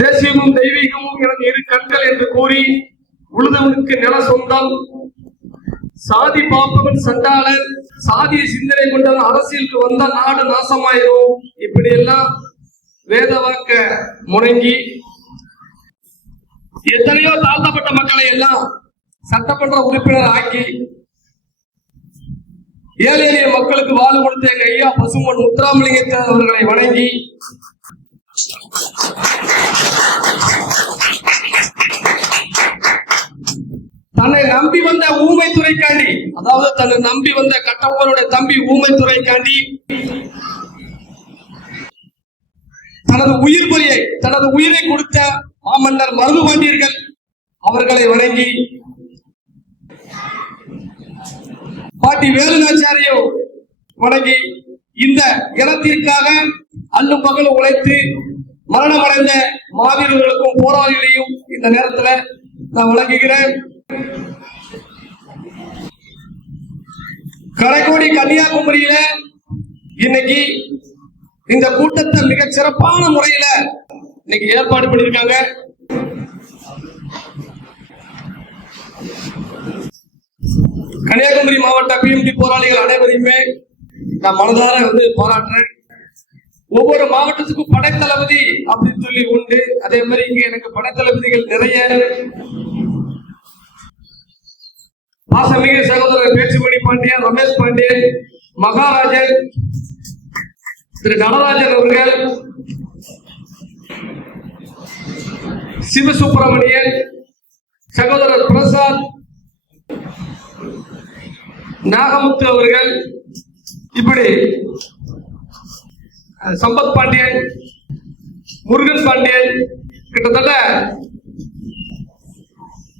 தேசியமும் தெய்வீகமும் எனக்கு இரு கண்கள் என்று கூறி உழுதவனுக்கு நில சொந்தம், சாதி பாப்பவன் சண்டாளன், சாதிய சிந்தனை கொண்டவன் அரசியலுக்கு வந்த நாடு நாசமாயிரும், இப்படி எல்லாம் வேத வாக்க முடங்கி எத்தனையோ தாழ்த்தப்பட்ட மக்களை எல்லாம் சட்டமன்ற உறுப்பினர் ஆக்கி ஏழை எளிய மக்களுக்கு வாழ்வு கொடுத்த எங்க ஐயா பசுமன் முத்துராமலிங்க அவர்களை வணங்கி தன்னை நம்பி வந்த ஊமைத்துறைக்காண்டி, அதாவது தன்னை நம்பி வந்த கட்டபொம்மனுடைய தம்பி ஊமைத்துறைக்காண்டி தனது உயிர் பலியை, தனது உயிரை கொடுத்த மாமன்னர் மருது பாண்டியர்கள் அவர்களை வணங்கி பாட்டி வேலுநாச்சியாரையோ வணங்கி இந்த இனத்திற்காக அல்லும் பகலும் உழைத்து மரணமடைந்த மாவீரர்களுக்கும் போராளிகளையும் இந்த நேரத்தில் நான் வழங்குகிறேன். கடைக்கோடி கன்னியாகுமரியில இன்னைக்கு இந்த கூட்டத்தை மிக சிறப்பான முறையில இன்னைக்கு ஏற்பாடு பண்ணியிருக்காங்க. கன்னியாகுமரி மாவட்ட பிஎம்டி போராளிகள் அனைவரையுமே நான் மனதார பாராட்டுறேன். ஒவ்வொரு மாவட்டத்துக்கும் படைத்தளபதி அப்படின்னு சொல்லி உண்டு. அதே மாதிரி இங்க எனக்கு படைத்தளபதிகள் நிறைய. பாசமிகு சகோதரர் பேச்சுமணி பாண்டியன், ரமேஷ் பாண்டியன், மகாராஜன், திரு நடராஜன் அவர்கள், சிவசுப்பிரமணியன், சகோதரர் பிரசாத், நாகமுத்து அவர்கள், இப்படி சம்பத் பாண்டியன், முருகன் பாண்டியன், கிட்டத்தட்ட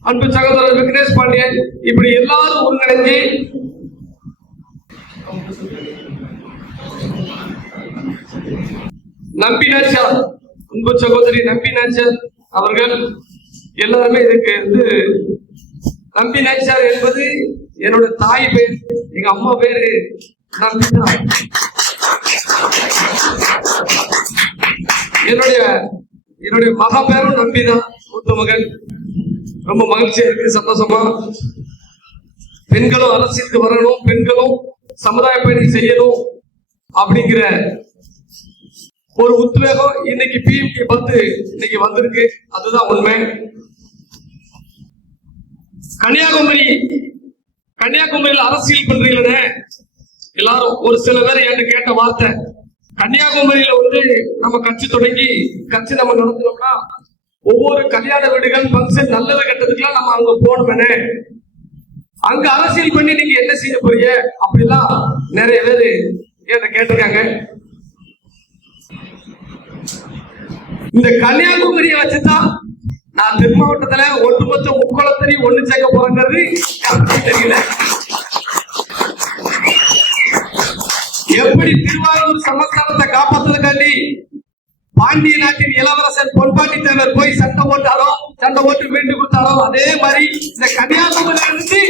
அன்பு சகோதரர் விக்னேஷ் பாண்டியன், இப்படி எல்லாரும் ஒருங்கிணைஞ்சு நம்பி நாச்சியார், அன்பு சகோதரி நம்பி நாச்சியார் அவர்கள் எல்லாருமே இதுக்கு நம்பி நாச்சியார் என்பது என்னோட தாய் பேர், எங்க அம்மா பேரு நம்பிதா. என்னுடைய மகா பேரும் நம்பிதான், மூத்த மகன். ரொம்ப மகிழ்ச்சியா இருக்கு, சந்தோஷமா. பெண்களும் அரசியலுக்கு வரணும், பெண்களும் சமுதாய பணி செய்யணும் அப்படிங்கிற ஒரு உத்வேகம் இன்னைக்கு பிஎம்டி இன்னைக்கு வந்திருக்கு. அதுதான் உண்மை. கன்னியாகுமரியில் அரசியல் பண்றீங்களே எல்லாரும், ஒரு சில பேர் என்கிட்ட கேட்ட வார்த்தை, கன்னியாகுமரியில நம்ம கட்சி தொடங்கி கட்சி நம்ம நடத்தணும்னா ஒவ்வொரு கல்யாண வீடுகள் பங்கன் நல்லது கட்டத்துக்குலாம் நம்ம அங்க போகணுமே, அங்க அரசியல் பண்ணி நீங்க என்ன செய்ய போறீங்க அப்படிலாம் நிறைய பேரு என்கிட்ட கேட்டிருக்காங்க. இந்த கன்னியாகுமரியை வச்சுதான் நான் தென் மாவட்டத்துல ஒட்டுமொத்த முக்குளத்தறி ஒண்ணு சேர்க்க போறேங்கிறது தெரியல. எப்படி திருவாரூர் சமஸ்தானத்தை காப்பாற்றுவதற்காண்டி பாண்டிய நாட்டின் இளவரசர் பொன்பாண்டி தேவர் போய் சண்டை ஓட்டு மீண்டு கொடுத்தாரோ, அதே மாதிரி இந்த கன்னியாகுமரியிலிருந்து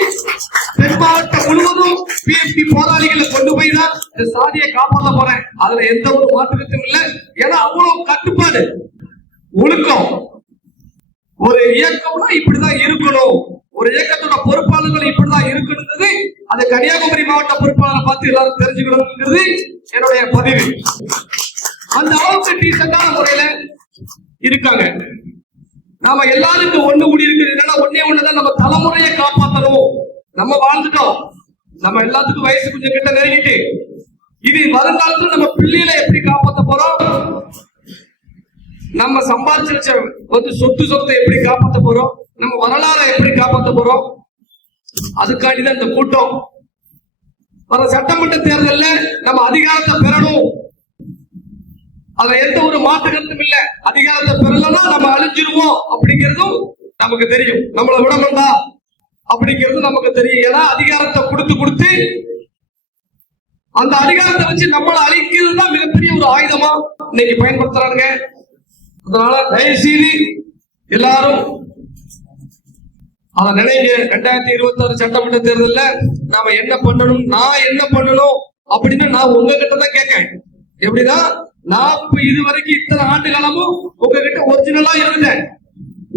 தென் மாவட்டம் முழுவதும் பிஎம்டி போராளிகளை கொண்டு போய் தான் இந்த சாதியை காப்பாற்ற போறேன். அதுல எந்த ஒரு மாற்றத்தும் இல்லை. ஏன்னா அவ்வளவு கட்டுப்பாடு, ஒழுக்கம். ஒரு இயக்கம்னா இப்படிதான் இருக்கணும், ஒரு இயக்கத்தோட பொறுப்பாளர்கள் இப்படிதான் இருக்கணுங்கிறது அது கன்னியாகுமரி மாவட்ட பொறுப்பாளரை பார்த்து எல்லாரும் தெரிஞ்சுக்கணுங்கிறது என்னுடைய பதிவு. அந்த அளவுக்கு டீசென்டான முறையில இருக்காங்க. நாம எல்லாருக்கும் ஒண்ணு கூடி இருக்குது. என்னன்னா ஒன்னே ஒண்ணுதான், நம்ம தலைமுறையை காப்பாற்றணும். நம்ம வாழ்ந்துட்டோம், நம்ம எல்லாத்துக்கும் வயசு கொஞ்சம் கிட்ட நெருங்கிட்டு, இது வருங்காலத்துல நம்ம பிள்ளைகளை எப்படி காப்பாற்ற போறோம், நம்ம சம்பாதிச்சு வச்ச சொத்தை எப்படி காப்பாற்ற போறோம், நம்ம வரலாறை எப்படி காப்பாற்ற போறோம், அதுக்காண்டிதான் இந்த கூட்டம். வர சட்டமன்ற தேர்தலில் நம்ம அதிகாரத்தை பெறணும், அதுல எந்த ஒரு மாற்று கருத்தும் இல்ல. அதிகாரத்தை பெறலன்னா நம்ம அழிஞ்சிருவோம் அப்படிங்கிறதும் நமக்கு தெரியும். நம்மளை விட வேண்டாம் அப்படிங்கிறது நமக்கு தெரியும். ஏன்னா அதிகாரத்தை கொடுத்து அந்த அதிகாரத்தை வச்சு நம்மளை அழிக்கிறது தான் மிகப்பெரிய ஒரு ஆயுதமா இன்னைக்கு பயன்படுத்துறாங்க. அதனால தயவுசெய்து எல்லாரும் அதை நினைங்க. 2026 சட்டமன்ற தேர்தலில் நாம என்ன பண்ணணும், நான் என்ன பண்ணணும் அப்படின்னு நான் உங்ககிட்ட தான் கேட்கேன். எப்படின்னா நான் இதுவரைக்கும் இத்தனை ஆண்டு காலமும் உங்ககிட்ட ஒரிஜினலா இருந்தேன்,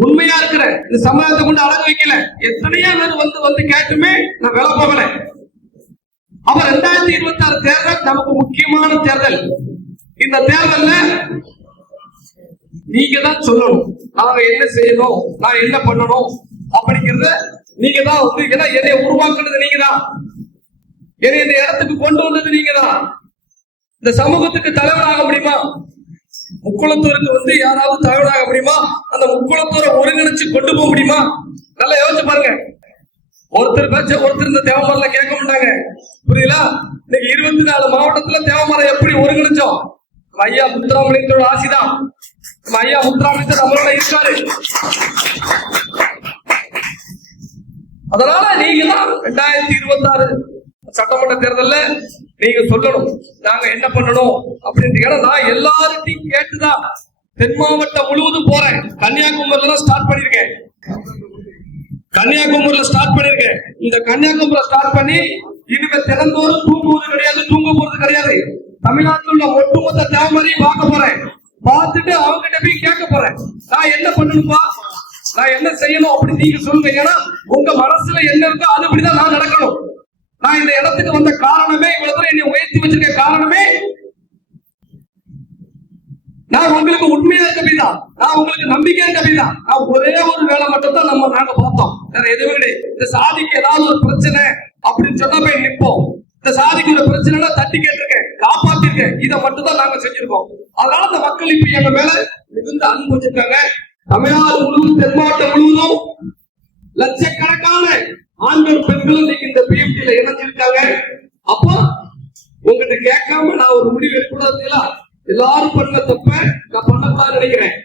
உண்மையா இருக்கிறேன். இந்த சமுதாயத்தை கொண்டு அடங்க வைக்கல. எத்தனையோ பேர் வந்து கேட்டுமே நான் விலை போகல. அப்ப 2026 தேர்தல் நமக்கு முக்கியமான தேர்தல். இந்த தேர்தல்ல நீங்க தான் சொல்லணும், நாங்க என்ன செய்யணும், நான் என்ன பண்ணணும் அப்படிங்கறத நீங்க தான் வந்து. ஏன்னா என்னை உருவாக்குனது நீங்க தான், என்னை இந்த இடத்துக்கு கொண்டு வந்தது நீங்க தான். இந்த சமூகத்துக்கு தலைவராக முடியுமா? முக்குளத்தூருக்கு வந்து யாராவது தலைவராக முடியுமா? அந்த முக்குளத்தூரை ஒருங்கிணைச்சு கொண்டு போக முடியுமா? நல்லா யோசிச்சு பாருங்க. ஒருத்தர் பேச்ச ஒருத்தர் இந்த தேவமரல கேட்க மாட்டாங்க, புரியல? இன்னைக்கு 24 மாவட்டத்துல தேவமரம் எப்படி ஒருங்கிணைச்சோம்? ஐயா முத்துராமலிங்கத்தோட ஆசிதான். ஐயா முத்துராமலிங்கர் நம்மளோட இருக்காரு. அதனால நீங்க தான் 2026 சட்டமன்ற தேர்தல்ல நீங்க சொல்லணும், நாங்க என்ன பண்ணணும் அப்படின்னு. ஏன்னா நான் எல்லார்ட்டையும் கேட்டுதான் தென் மாவட்டம் முழுவதும் போறேன். கன்னியாகுமரியில ஸ்டார்ட் பண்ணிருக்கேன். இந்த கன்னியாகுமரியில ஸ்டார்ட் பண்ணி இனிமே தினந்தோறும் தூங்குவது கிடையாது, தூங்க போறது கிடையாது. தமிழ்நாட்டில் உள்ள ஒட்டுமொத்த தேவமரையும் பார்க்க போறேன். பார்த்துட்டு அவங்க கிட்ட போய் கேட்க போறேன், நான் என்ன பண்ணணும்பா, நான் என்ன செய்யணும் அப்படி நீங்க சொல்லுங்க. ஏன்னா உங்க மனசுல என்ன இருக்கோ அதுபடிதான் நான் நடக்கணும். நான் இந்த இடத்துக்கு வந்த காரணமே, இவ்வளவு தூரம் என்னை உயர்த்தி வச்சிருக்க காரணமே, நான் உங்களுக்கு உண்மையா இருக்க போய்தான், நான் உங்களுக்கு நம்பிக்கை இருக்க போய்தான். நான் ஒரே ஒரு வேலை மட்டும் தான் நாங்க பார்த்தோம், வேற எதுவும் கிடையாது. இந்த சாதிக்கு ஏதாவது ஒரு பிரச்சனை அப்படின்னு சொன்னா போய் நிற்போம். இந்த சாதிக்கு ஒரு பிரச்சனைனா தட்டி கேட்டிருக்கேன், காப்பாத்திருக்கேன். இதை மட்டும் தான் நாங்க செஞ்சிருக்கோம். அதனால இந்த மக்கள் இப்ப எங்க மேல மிகுந்த அன்பு வச்சிருக்காங்க. தமிழ்நாடு முழுவதும், தென் மாவட்டம் முழுவதும் லட்சக்கணக்கான ஆண்கள் பெண்களும் இன்னைக்கு இந்த பிஎம்டில இணைஞ்சிருக்காங்க. அப்போ உங்ககிட்ட கேட்காம நான் ஒரு முடிவு எடுக்கூடாது. எல்லாரும் பண்ண தப்ப நான் பண்ணக்கூடாது நினைக்கிறேன்.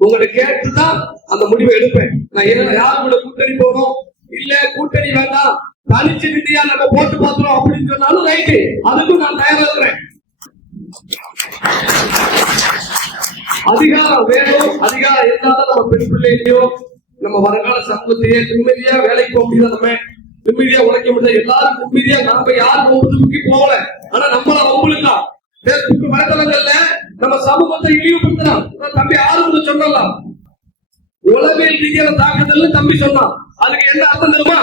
உங்ககிட்ட கேட்டுதான் அந்த முடிவை எடுப்பேன். நான் யாரு கூட கூட்டணி போகணும், இல்ல கூட்டணி வேண்டாம், தனிச்சு நிதியா நம்ம போட்டு பாத்துறோம் அப்படின்னு சொன்னாலும் ரைட்டு, அதுக்கும் நான் தயாரா இருக்கிறேன். அதிகாரம் வேணும், அதிகாரம் இருந்தாலும் நம்ம பெண் பிள்ளைகளையோ நம்ம வருங்கால சமூகத்தையே நிம்மதியா வேலைக்கு போக முடியாது, நம்ம நிம்மதியா உழைக்க முடியாது. எல்லாரும் நிம்மதியா நாம யாரும் ஒப்புக்கு போகல, ஆனா நம்மள ஒப்புக்கா பேஸ்புக் வலைதளங்கள்ல நம்ம சமூகத்தை இழிவுபடுத்தலாம். தம்பி ஆர்வம் சொல்லலாம், உளவியல் ரீதியான தாக்குதல் தம்பி சொன்னான். அதுக்கு என்ன அர்த்தம் தெரியுமா?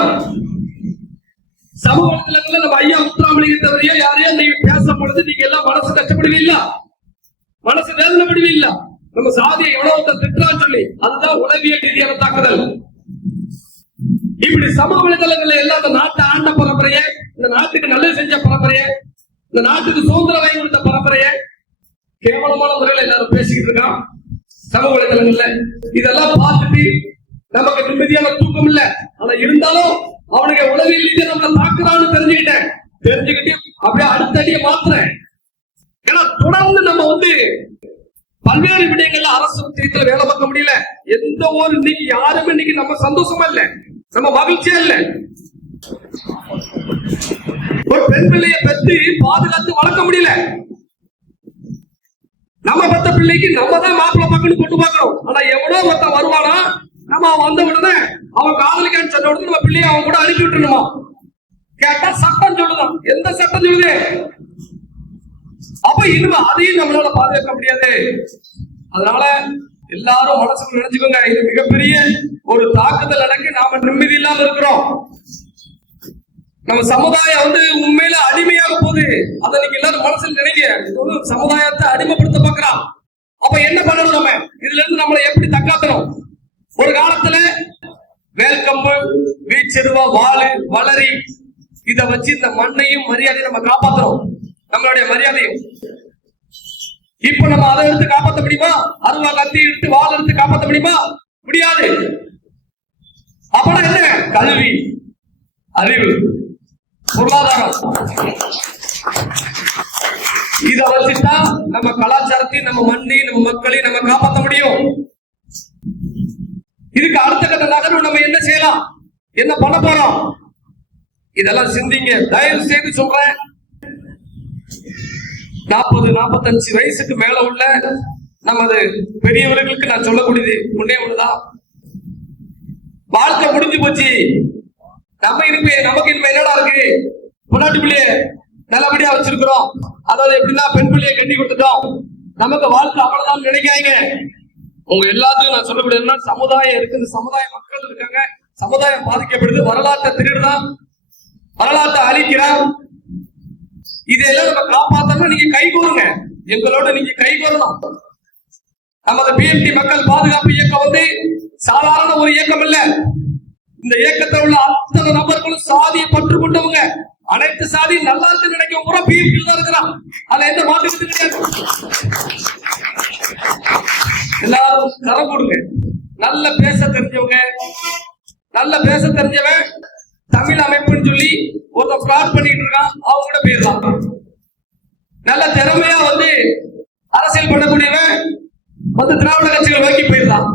சமூக வலைதளங்கள்ல நம்ம ஐயா முத்துராமலிங்கத்தவரையோ யாரையோ நீங்க பேசும் பொழுது நீங்க எல்லாம் மனசு கஷ்டப்படுவீங்களா, மனசு வேதனைப்படுவீங்களா? நம்ம சாதியை எவ்வளவு திட்டான்னு சொல்லி, அதுதான் உளவியல் ரீதியான தாக்குதல். இப்படி சமூக வலைதளங்கள்ல எல்லாம் இந்த நாட்டை ஆண்ட பரம்பரைய, இந்த நாட்டுக்கு நல்லது செஞ்ச பரம்பரைய, இந்த நாட்டுக்கு சுதந்திரம் வாங்கி கொடுத்த பரம்பரைய கேவலமான முறையில எல்லாரும் பேசிக்கிட்டு இருக்கான் சமூக வலைதளங்கள்ல. இதெல்லாம் பார்த்துட்டு நமக்கு நிம்மதியான தூக்கம் இல்ல. ஆனா இருந்தாலும் அவனுக்கு உளவியல் ரீதியா நம்மளை தாக்குறான்னு தெரிஞ்சுக்கிட்டு அப்படியே அடுத்த அடியை மாத்துறேன். ஏன்னா தொடர்ந்து நம்ம வந்து பல்வேறு விடயங்கள்ல அரசு உத்தியத்துல வேலை பார்க்க முடியல. எந்த ஒரு இன்னைக்கு யாருமே இன்னைக்கு நம்ம சந்தோஷமா இல்ல, நம்ம மகிழ்ச்சியா இல்ல. ஒரு பெண் பிள்ளைய பெற்று பாதுகாத்து வளர்க்க முடியல. நம்ம பெற்ற பிள்ளைக்கு நம்ம தான் மாப்பிள்ளை பார்க்கணும், கொண்டு பார்க்கணும். ஆனா எவ்வளோ ஒருத்தன் வருவானா, நம்ம வந்த உடனே அவன் காதலிக்கான்னு சொன்ன உடனே நம்ம பிள்ளைய அவன் கூட அனுப்பி விட்டுருணுமா? கேட்டா சட்டம் சொல்லுதான். எந்த சட்டம் சொல்லுது? அப்ப இனிமே அதையும் நம்மளால பாதுகாக்க முடியாது. அதனால எல்லாரும் மனசுக்கு நினைச்சுக்கோங்க, இது மிகப்பெரிய ஒரு தாக்குதல் நடக்கி நாம நிம்மதி இல்லாம இருக்கிறோம். நம்ம சமுதாயம் வந்து உண்மையில அடிமையாக போகுது. அதை நீங்க எல்லாரும் மனசுல நினைக்க, சமுதாயத்தை அடிமைப்படுத்த பாக்குறான். அப்ப என்ன பண்ணணும்? நம்ம இதுல இருந்து நம்மளை எப்படி தக்காத்தணும்? ஒரு காலத்துல வேல்கம்பு, வீச்செருவா, வாழு, வளரி இத வச்சு இந்த மண்ணையும் மரியாதையும் நம்ம காப்பாற்றணும், நம்மளுடைய மரியாதையும். இப்ப நம்ம அதை எடுத்து காப்பாற்ற முடியுமா? அருவா கத்தி எடுத்து வாள் எடுத்து காப்பாற்ற முடியுமா? முடியாது. அப்பனா என்ன? கல்வி, அறிவு, பொருளாதாரம், இத வச்சுதான் நம்ம கலாச்சாரத்தையும் நம்ம மண்ணையும் நம்ம மக்களையும் நம்ம காப்பாற்ற முடியும். இதுக்கு அடுத்த கட்ட நகர்வு நம்ம என்ன செய்யலாம், என்ன பண்ண போறோம், இதெல்லாம் சிந்திங்க. தயவு செய்து சொல்றேன், 40-45 வயசுக்கு மேல உள்ள நமது பெரியவர்களுக்கு நான் சொல்லக்கூடியது ஒன்னே ஒண்ணுதான், வாழ்க்கை முடிஞ்சு போச்சு. நமக்கு இனிமே என்னடா இருக்கு? பொண்டாட்டி பிள்ளைய நல்லபடியா வச்சிருக்கிறோம், அதாவது எப்படின்னா பெண் பிள்ளைய கட்டி கொடுத்துட்டோம், நமக்கு வாழ்க்கை அவ்வளவுதான் நினைக்காங்க. உங்க எல்லாத்துக்கும் நான் சொல்லக்கூடியதுன்னா சமுதாயம் இருக்கு, இந்த சமுதாய மக்கள் இருக்காங்க, சமுதாயம் பாதிக்கப்படுது, வரலாற்றை திருடுதான், வரலாற்றை அழிக்கிறான். இதெல்லாம் நம்ம காப்பாற்றணும். நீங்க கை கூறுங்க, எங்களோட நீங்க கை கூறணும். நமது பிஎம்டி மக்கள் பாதுகாப்பு இயக்கம் வந்து சாதாரண ஒரு இயக்கம் இல்ல. இந்த இயக்கத்தில் உள்ள அத்தனை நபர்களும் சாதியை பற்று கொண்டவங்க. அனைத்து சாதி நல்லா இருக்கு நினைக்கும் பூரா பிஎம்டி தான் இருக்கிறான். அதுல எந்த மாற்றம் கிடையாது. எல்லாரும் கரம் கொடுங்க. நல்ல பேச தெரிஞ்சவங்க, நல்ல பேச தெரிஞ்சவன் தமிழ் அமைப்புன்னு சொல்லி ஒருத்தன் ஃப்ராட் பண்ணிட்டு இருக்கான், அவங்க கூட போயிடலாம். நல்ல திறமையா வந்து அரசியல் பண்ணக்கூடியவன் வந்து திராவிட கட்சிகள் நோக்கி போயிடலாம்.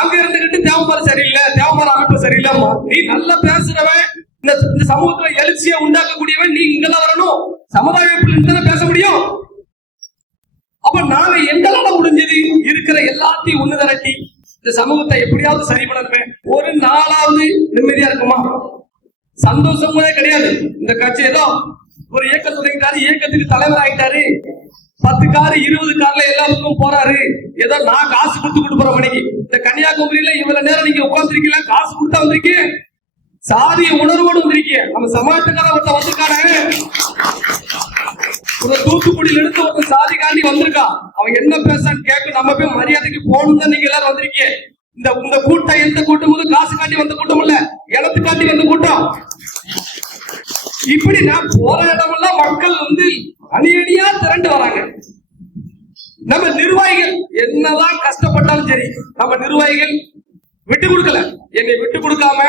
அங்க இருந்துகிட்டு தேவமார் சரியில்லை, தேவமார் அமைப்பு சரியில்லை. நீ நல்லா பேசுறவன், இந்த சமூகத்துல எழுச்சியை உண்டாக்கக்கூடியவன், நீ இங்கெல்லாம் வரணும். சமுதாய அமைப்புல பேச முடியும். அப்ப நாங்க எங்களால முடிஞ்சது இருக்கிற எல்லாத்தையும் ஒண்ணு திரட்டி இந்த சமூகத்தை எப்படியாவது சரி பண்ணணுமே. ஒரு நாளாவது நிம்மதியா இருக்குமா? சந்தோஷமே கிடையாது. இந்த கட்சி ஏதோ ஒரு இயக்கம் தொடங்கிட்டாரு, இயக்கத்துக்கு தலைவர் ஆயிட்டாரு, 10 காரு 20 கார்ல எல்லாருக்கும் போறாரு, ஏதோ நான் காசு கொடுத்து போற மணிக்கு. இந்த கன்னியாகுமரியில இவ்வளவு நேரம் நீங்க உட்கார்ந்துருக்கீங்க, காசு கொடுத்தா வந்திருக்கீங்க, சாதிய உணர்வோடு வந்திருக்கீங்க. நம்ம சமாஜத்துக்கான ஒருத்த வந்திருக்கானே, ஒரு தூத்துக்குடியில இருந்து ஒரு சாதி காண்டி வந்திருக்கான். அவன் என்ன பேசான்னு கேட்க நம்ம போய் மரியாதைக்கு போகணும் தான் நீங்க எல்லாரும் வந்திருக்கீங்க. இந்த கூட்டம் எந்த கூட்டம் போது காசு காட்டி வந்த கூட்டம் இல்ல, இடத்து காட்டி வந்த கூட்டம். இப்படி நான் போற இடமெல்லாம் மக்கள் வந்து அணியடியா திரண்டு வராங்க. நம்ம நிர்வாகிகள் என்னதான் கஷ்டப்பட்டாலும் சரி, நம்ம நிர்வாகிகள் விட்டு கொடுக்கல. என்னை விட்டு கொடுக்காம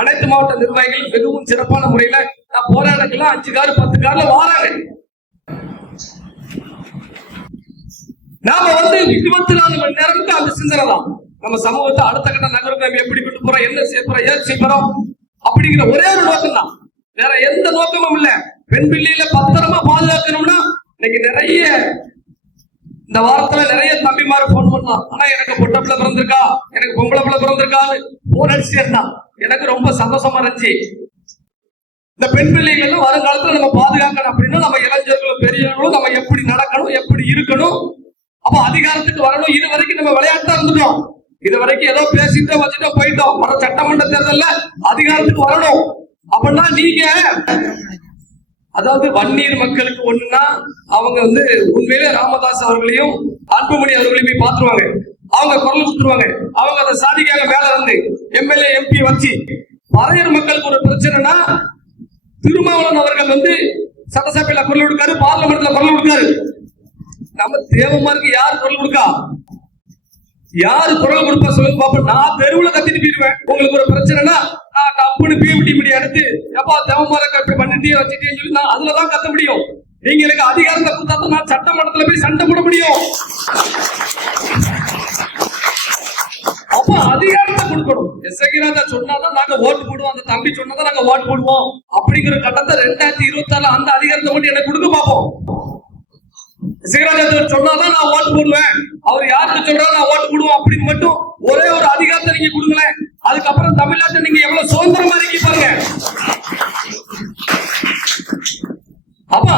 அனைத்து மாவட்ட நிர்வாகிகள் மிகவும் சிறப்பான முறையில நான் போற இடத்துல 5 கார் 10 கார்ல வாராங்க. நாம வந்து 24 மணி நேரத்துக்கு அந்த சிந்தனை தான். நம்ம சமூகத்தை அடுத்த கட்ட நகரத்தை எப்படி கொண்டு போறோம், என்ன செய்ய போறோம், ஏன் செய்ய போறோம் அப்படிங்கிற ஒரே ஒரு நோக்கம் தான். வேற எந்த நோக்கமும் இல்ல. பெண் பிள்ளையில பத்திரமா பாதுகாக்கணும்னா இன்னைக்கு நிறைய இந்த வாரத்துல நிறைய தம்பிமாரு போன் பண்ணலாம். ஆனா எனக்கு பொட்ட பிள்ளை பிறந்திருக்கா, எனக்கு பொம்பளை பிள்ளை பிறந்திருக்கான்னு போன் அடிச்சுதான் எனக்கு ரொம்ப சந்தோஷமா இருந்துச்சு. இந்த பெண் பிள்ளைகள் எல்லாம் வருங்காலத்துல நம்ம பாதுகாக்கணும் அப்படின்னா நம்ம இளைஞர்களும் பெரியவர்களும் நம்ம எப்படி நடக்கணும், எப்படி இருக்கணும், அப்ப அதிகாரத்துக்கு வரணும். இது வரைக்கும் நம்ம விளையாட்டா இருந்துட்டோம். இது வரைக்கும் ஏதோ பேசிட்டோம் வச்சுட்டோம் போயிட்டோம். வர சட்டமன்ற தேர்தல்ல அதிகாரத்துக்கு வரணும் அப்படின்னா நீங்க அதாவது வன்னியர் மக்களுக்கு ஒண்ணுன்னா அவங்க வந்து உண்மையிலே ராமதாஸ் அவர்களையும் அன்புமணி அவர்களையும் பார்த்துருவாங்க. அவங்க குரல் கொடுத்துருவாங்க. அவங்க அதை சாதிக்காக மேல இருந்து எம்எல்ஏ எம்பி வச்சு. பறையர் மக்களுக்கு ஒரு பிரச்சனைனா திருமாவளவன் அவர்கள் வந்து சட்டசபையில குரல் கொடுக்காரு, பார்லிமெண்ட்ல குரல் கொடுக்காரு. நம்ம தேவமாருக்கு யார் குரல் கொடுக்கா? யாரு குரல் கொடுப்பா சொல்லுங்க பாப்போம். நான் தெருவுல கத்திட்டு போயிருவேன். உங்களுக்கு ஒரு பிரச்சனைனா நான் தப்புன்னு பிஎம்டி மீடியா எடுத்து எப்பா தேவமாரக்க இப்படி பண்ணிட்டே வச்சுட்டேன்னு சொல்லி நான் அதுலதான் கத்த முடியும். நீங்க எனக்கு அதிகாரத்தை கொடுத்தா நான் சட்டமன்றத்துல போய் சண்டை போட முடியும். அப்ப அதிகாரத்தை கொடுக்கணும். எஸ்ஐராஜா சொன்னாதான் நாங்க ஓட்டு போடுவோம், அந்த தம்பி சொன்னாதான் நாங்க ஓட்டு போடுவோம் அப்படிங்கிற கட்டத்தை 2026 அந்த அதிகாரத்தை மட்டும் எனக்கு கொடுக்க பார்ப்போம். சிகராஜா சொன்னாதான் நான் ஓட்டு போடுவேன், அவர் யாருக்கு சொல்றாரு நான் ஓட்டு போடுவோம் அப்படின்னு மட்டும் ஒரே ஒரு அதிகாரத்தை நீங்க கொடுங்களேன். அதுக்கப்புறம் தமிழ்நாட்டை நீங்க எவ்வளவு சுதந்திரமா இருக்கீங்க பாருங்க. அப்ப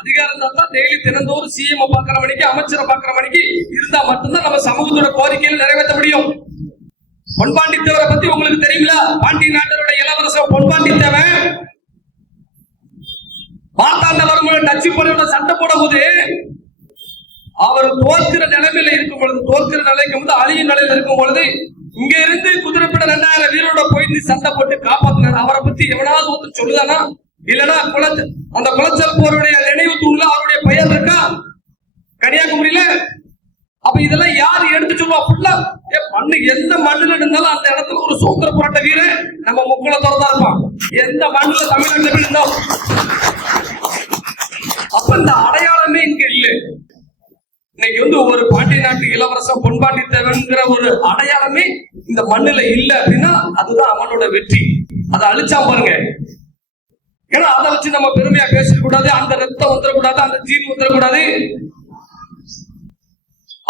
அதிகாரம் தான் டெய்லி தினந்தோறும் சிஎம் பாக்குற மணிக்கு அமைச்சரை பாக்குற மணிக்கு இருந்தா மட்டும்தான் நம்ம சமூகத்தோட கோரிக்கைகளை நிறைவேற்ற முடியும். பொன்பாண்டி தேவரை பத்தி உங்களுக்கு தெரியுங்களா? பாண்டி நாட்டோட இளவரசர் பொன்பாண்டி தேவன் மாத்தாண்டவர்களை டச்சு பண்ண சண்டை போடும் போது அவர் தோற்கிற நிலைமையில இருக்கும் பொழுது, தோற்கிற நிலைக்கு வந்து அழியும் நிலையில இருக்கும் பொழுது இங்க இருந்து குதிரைப்பட 2000 வீரோட போயிட்டு சண்டை போட்டு காப்பாத்தினார். அவரை பத்தி எவனாவது ஒருத்தர் சொல்லுதானா? இல்லன்னா அந்த குளச்சல் போருடைய நினைவு தூண்ல அவருடைய பெயர் இருக்கா கன்னியாகுமரியில? அப்ப இதெல்லாம் யாரு எடுத்து சொல்லுவா? ஃபுல்லா மண்ணு எந்த மண்ணுல இருந்தாலும் அந்த இடத்துல ஒரு சுதந்திர போராட்ட வீரர் நம்ம முக்குளத்தோட தான் இருப்பான். எந்த மண்ணுல தமிழ்நாட்டில் இருந்தாலும் அப்ப இந்த அடையாளமே இங்க இல்லை. இன்னைக்கு வந்து ஒரு பாண்டி நாட்டு இளவரசன் பொன்பாண்டி தேவன்கிற ஒரு அடையாளமே இந்த மண்ணுல இல்ல அப்படின்னா அதுதான் அவனோட வெற்றி. அதை அழிச்சா பாருங்க. ஏன்னா அதை வச்சு நம்ம பெருமையா பேசக்கூடாது, அந்த ரத்தம் வந்துடக்கூடாது, அந்த ஜீன் வந்துடக்கூடாது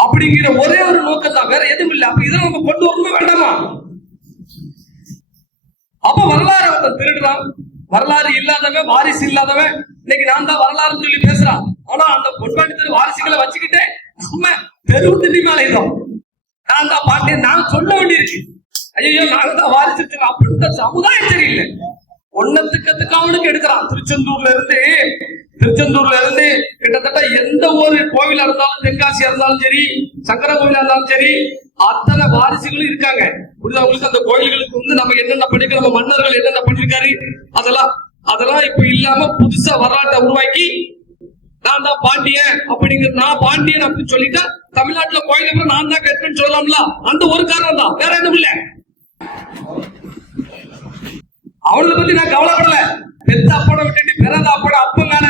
அப்படிங்கிற ஒரே ஒரு நோக்கம் தான், வேற எதுவும் இல்லை. அப்ப இதை நம்ம கொண்டு வரணுமா வேண்டாமா? அப்ப வரலாறு அவன் திருடுறான். வரலாறு இல்லாதவன், வாரிசு இல்லாதவன் இன்னைக்கு நான் தான் வரலாறுன்னு சொல்லி பேசுறான். ஆனா அந்த பொன்பாண்டி தெரு வாரிசுகளை வச்சுக்கிட்டே நம்ம தெருவு திண்டி மேல இதோம். நான் தான் பாண்டியன் நான் சொல்ல வேண்டியிருக்கு. ஐயோ நாங்க தான் வாரிசு அப்படின்ற சமுதாயம் சரியில்லை. ஒன்னத்துக்கு அவனுக்கு எடுக்கிறான். திருச்செந்தூர்ல இருந்து கிட்டத்தட்ட எந்த ஒரு கோவிலா இருந்தாலும், தென்காசியா இருந்தாலும் சரி, சங்கர கோவிலா இருந்தாலும் சரி, அத்தனை வாரிசுகளும் இருக்காங்க. அவங்களுக்கு அந்த கோயில்களுக்கு வந்து நம்ம என்னென்ன பண்ணிருக்கோம், நம்ம மன்னர்கள் என்னென்ன பண்ணிருக்காரு, அதெல்லாம் இப்ப இல்லாம புதுசா வரலாற்றை உருவாக்கி நான் தான் பாண்டியன் அப்படிங்கிற, நான் பாண்டியன் அப்படின்னு சொல்லிட்டா தமிழ்நாட்டுல கோயில் நான் தான் கேட்பேன்னு சொல்லலாம்ல. அந்த ஒரு காரணம் தான், வேற எதுவும் இல்ல. அவளை பத்தி நான் கவலைப்படல. பெத்த அப்பட விட்டுட்டு பிறந்த அப்பட அப்பங்கான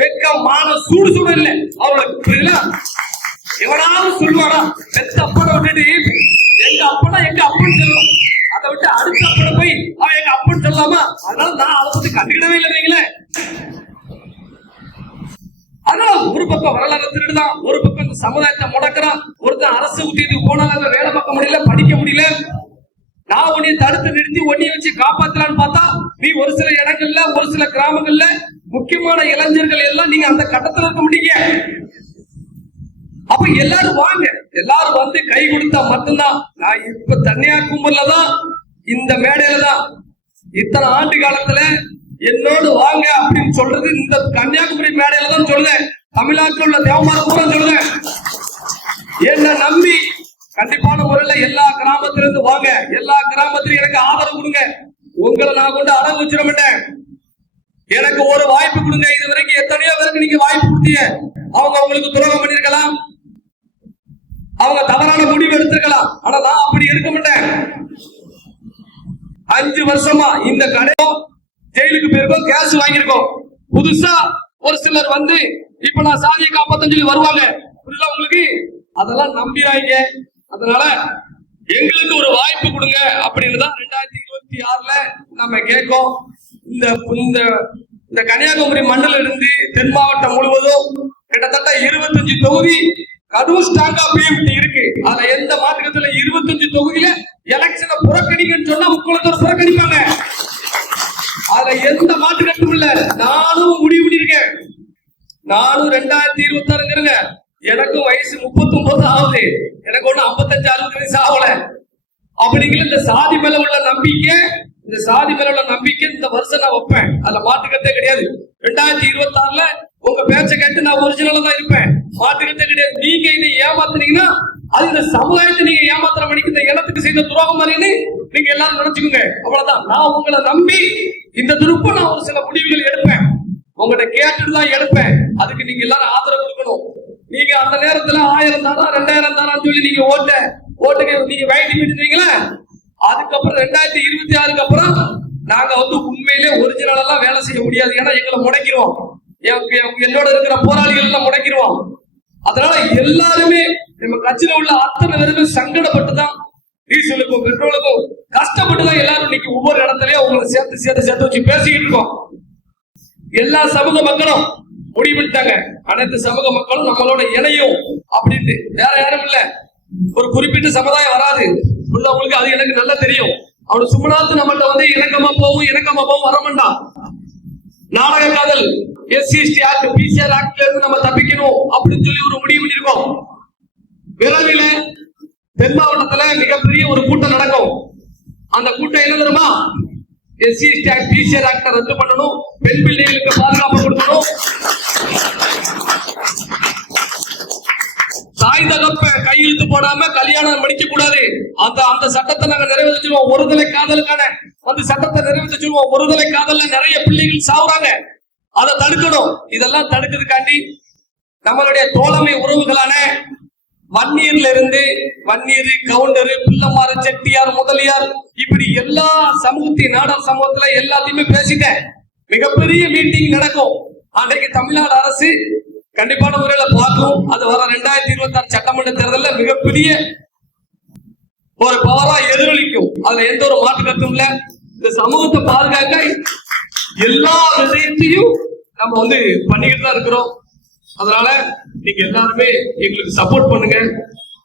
வெக்கம் மான சூடு இல்ல அவளுக்கு. எவனாவது சொல்லுவானா பெத்த அப்பட விட்டுட்டு எங்க அப்பனா எங்க அப்பன்னு சொல்லுவோம். அதை விட்டு அடுத்த அப்பட போய் அவன் எங்க அப்பன்னு சொல்லலாமா? அதனால நான் அதை பத்தி கண்டுக்கிடவே இல்லைங்களே. அதனால ஒரு பக்கம் வரலாறு திருடுதான், ஒரு பக்கம் இந்த சமுதாயத்தை முடக்கிறான். ஒருத்தன் அரசு உத்தியத்துக்கு போனால வேலை பார்க்க முடியல, படிக்க முடியல. நான் உன்னைய தடுத்து நிறுத்தி உன்னைய வச்சு காப்பாத்தலான்னு பார்த்தா நீ ஒரு சில இடங்கள்ல, ஒரு சில கிராமங்கள்ல முக்கியமான இளைஞர்கள் எல்லாம் நீங்க அந்த கட்டத்துல இருக்க முடியுங்க. அப்ப எல்லாரும் வாங்க, எல்லாரும் வந்து கை கொடுத்தா மட்டும்தான். நான் இப்ப கன்னியாகுமரியில தான், இந்த மேடையில தான் இத்தனை ஆண்டு காலத்துல என்னோடு வாங்க அப்படின்னு சொல்றது இந்த கன்னியாகுமரி மேடையில தான் சொல்லுவேன். தமிழ்நாட்டில் உள்ள தேவமார பூரா சொல்லுவேன். என்ன நம்பி கண்டிப்பான முறையில எல்லா கிராமத்திலிருந்து வாங்க, எல்லா கிராமத்திலும் எனக்கு ஆதரவு கொடுங்க. உங்களை நான் கொண்டு அடகு வச்சிட மாட்டேன். எனக்கு ஒரு வாய்ப்பு கொடுங்க. இது வரைக்கும் எத்தனையோ பேருக்கு நீங்க வாய்ப்பு கொடுத்தீங்க. அவங்க உங்களுக்கு துரோகம் பண்ணிருக்கலாம், அவங்க தவறான முடிவு எடுத்திருக்கலாம். ஆனா நான் அப்படி எடுக்க மாட்டேன். 5 வருஷமா இந்த கடையோ ஜெயிலுக்கு போயிருக்கோம், கேஸ் வாங்கியிருக்கோம். புதுசா ஒரு சிலர் வந்து இப்ப நான் சாதியை காப்பாத்தன்னு சொல்லி வருவாங்க. புரியுதா உங்களுக்கு? அதெல்லாம் நம்பிடாங்க. அதனால எங்களுக்கு ஒரு வாய்ப்பு கொடுங்க அப்படின்னு தான் 2026ல நம்ம கேட்கோம். இந்த கன்னியாகுமரி மண்டல இருந்து தென் மாவட்டம் முழுவதும் கிட்டத்தட்ட 25 தொகுதி கடும் ஸ்ட்ராங்கா பிஎம்டி இருக்கு. அதுல எந்த மாற்றத்துல 25 தொகுதியில எலெக்ஷனை புறக்கணிக்கன்னு சொன்னா முக்குளத்தோர் புறக்கணிப்பாங்க. அதுல எந்த மாற்று கட்டும் இல்ல. நானும் முடிவு பண்ணிருக்கேன். நானும் 2026ங்கிறங்க. எனக்கும் வயசு 39 ஆகுது. எனக்கு ஒண்ணு 55-60 வயசு ஆகல. அப்படிங்கிற இந்த சாதி மேல உள்ள நம்பிக்கை, இந்த வருஷம் நான் வைப்பேன். அதுல மாட்டுக்கத்தே கிடையாது. 2026ல உங்க பேச்ச கேட்டு நான் ஒரிஜினலா தான் இருப்பேன். மாட்டுக்கத்தே கிடையாது. நீங்க இதை ஏமாத்துனீங்கன்னா அது இந்த சமுதாயத்தை நீங்க ஏமாத்துற மணிக்கு இந்த இனத்துக்கு செய்த துரோகம் மாதிரின்னு நீங்க எல்லாரும் நினைச்சுக்கோங்க. அவ்வளவுதான். நான் உங்களை நம்பி இந்த திருப்ப நான் ஒரு சில முடிவுகள் எடுப்பேன். உங்கள்கிட்ட கேட்டுட்டு தான் எடுப்பேன். அதுக்கு நீங்க எல்லாரும் ஆதரவு கொடுக்கணும். நீங்க அந்த நேரத்துல 1000 தாரா 2000 தாரான்னு சொல்லி நீங்க ஓட்டுக்கு நீங்க வெயிட்டிங் பண்ணிருந்தீங்களா? அதுக்கப்புறம் 2026க்கு அப்புறம் நாங்க வந்து உண்மையிலே ஒரிஜினல் எல்லாம் வேலை செய்ய முடியாது. ஏன்னா எங்களை முடக்கிடுவோம். என்னோட இருக்கிற போராளிகள் எல்லாம் முடக்கிடுவோம். அதனால எல்லாருமே நம்ம கட்சியில உள்ள அத்தனை பேருமே சங்கடப்பட்டுதான், டீசலுக்கும் பெட்ரோலுக்கும் கஷ்டப்பட்டுதான் எல்லாரும் இன்னைக்கு ஒவ்வொரு இடத்துலயும் உங்களை சேர்த்து வச்சு பேசிக்கிட்டு இருக்கோம். எல்லா சமூக மக்களும் முடிவெடுத்தாங்க. அனைத்து சமூக மக்களும் நம்மளோட இணையும் அப்படின்ட்டு. வேற யாரும் இல்ல. ஒரு குறிப்பிட்ட சமுதாயம் வராது. உங்களுக்கு அது எனக்கு நல்லா தெரியும். அவனு சும்மனாத்து நம்மகிட்ட வந்து இணக்கமா போவும் வரமாண்டா. நாடக காதல், SC/ST ஆக்ட், PCR ஆக்ட்ல இருந்து நம்ம தப்பிக்கணும் அப்படின்னு சொல்லி ஒரு முடிவு பண்ணிருக்கோம். விரைவில் தென் மாவட்டத்துல மிகப்பெரிய ஒரு கூட்டம் நடக்கும். அந்த கூட்டம் என்ன தெரியுமா? SC/ST ஆக்ட், PCR ஆக்ட ரத்து பண்ணணும், பெண் பிள்ளைகளுக்கு பாதுகாப்பு கொடுக்கணும், தாய் தகப்ப கையெழுத்து போடாம கல்யாணம் முடிக்க கூடாது. அந்த சட்டத்தை நாங்க நிறைவேற்றிடுவோம். ஒருதலை காதலுக்கான அந்த சட்டத்தை நிறைவேற்றிடுவோம். ஒருதலை காதல்ல நிறைய பிள்ளைகள் சாவுறாங்க. அதை தடுக்கணும். இதெல்லாம் தடுக்கிறதுக்காண்டி நம்மளுடைய தோழமை உறவுகளான வன்னியர்ல இருந்து கவுண்டரு, பிள்ளமாறு, செட்டியார், முதலியார், இப்படி எல்லா சமூகத்தையும், நாடார் சமூகத்துல எல்லாத்தையுமே பேசிட்டேன். மிகப்பெரிய மீட்டிங் நடக்கும். அன்றைக்கு தமிழ்நாடு அரசு கண்டிப்பான முறையில பார்க்கும். அது வர 2026 சட்டமன்ற தேர்தலில் மிகப்பெரிய ஒரு பவரா எதிரொலிக்கும். அதுல எந்த ஒரு மாற்று கருத்தும் இல்ல. இந்த சமூகத்தை பாதுகாக்க எல்லா விஷயத்தையும் நம்ம வந்து பண்ணிக்கிட்டு தான் இருக்கிறோம். அதனால நீங்க எல்லாருமே எங்களுக்கு சப்போர்ட் பண்ணுங்க.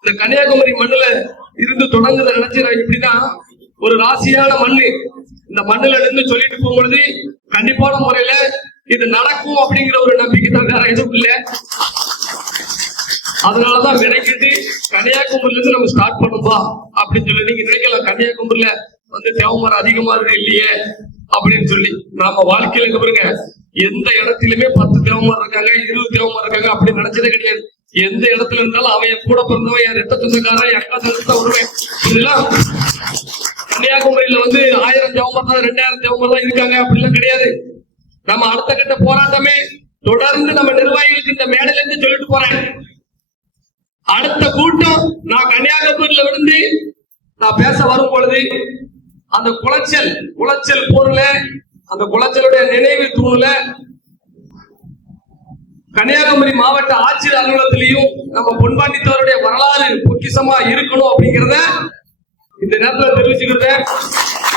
இந்த கன்னியாகுமரி மண்ணுல இருந்து தொடங்குறத நினைச்சு நான் எப்படின்னா, ஒரு ராசியான மண்ணு. இந்த மண்ணுல இருந்து சொல்லிட்டு போகும்பொழுது கண்டிப்பான முறையில இது நடக்கும் அப்படிங்கிற ஒரு நம்பிக்கை தான், வேற எதுவும் இல்லை. அதனாலதான் நினைக்கிட்டு கன்னியாகுமரியில இருந்து நம்ம ஸ்டார்ட் பண்ணும்பா அப்படின்னு சொல்லி. நீங்க நினைக்கலாம் கன்னியாகுமரியில வந்து தேவமரம் அதிகமா இருக்கு இல்லையே அப்படின்னு சொல்லி. நம்ம வாழ்க்கையில இங்க பாருங்க, எந்த இடத்திலுமே 10 தேவமரம் இருக்காங்க, 20 தேவமரம் இருக்காங்க அப்படின்னு நினைச்சதே கிடையாது. எந்த இடத்துல இருந்தாலும் அவன் என் கூட பிறந்தவன், என் ரத்த சொந்தக்காரன், என் அக்கா தங்கச்சி வருவேன். கன்னியாகுமரியில வந்து 1000 தேவமரம் தான், 2000 தேவமரம் தான் இருக்காங்க அப்படிலாம் கிடையாது. நம்ம அடுத்த கட்ட போராட்டமே தொடர்ந்து நம்ம நிர்வாகிகளுக்கு இந்த மேடையில இருந்து சொல்லிட்டு போறேன். அடுத்த கூட்டம் நான் கன்னியாகுமரியில இருந்து நான் பேச வரும் பொழுது அந்த குளச்சல் போர்ல, அந்த குளச்சலுடைய நினைவு தூணுல கன்னியாகுமரி மாவட்ட ஆட்சியர் அலுவலகத்திலையும் நம்ம பொன்பாண்டித்தவருடைய வரலாறு பொக்கிஷமா இருக்கணும் அப்படிங்கிறத இந்த நேரத்தில் தெரிவிச்சுக்கிறத.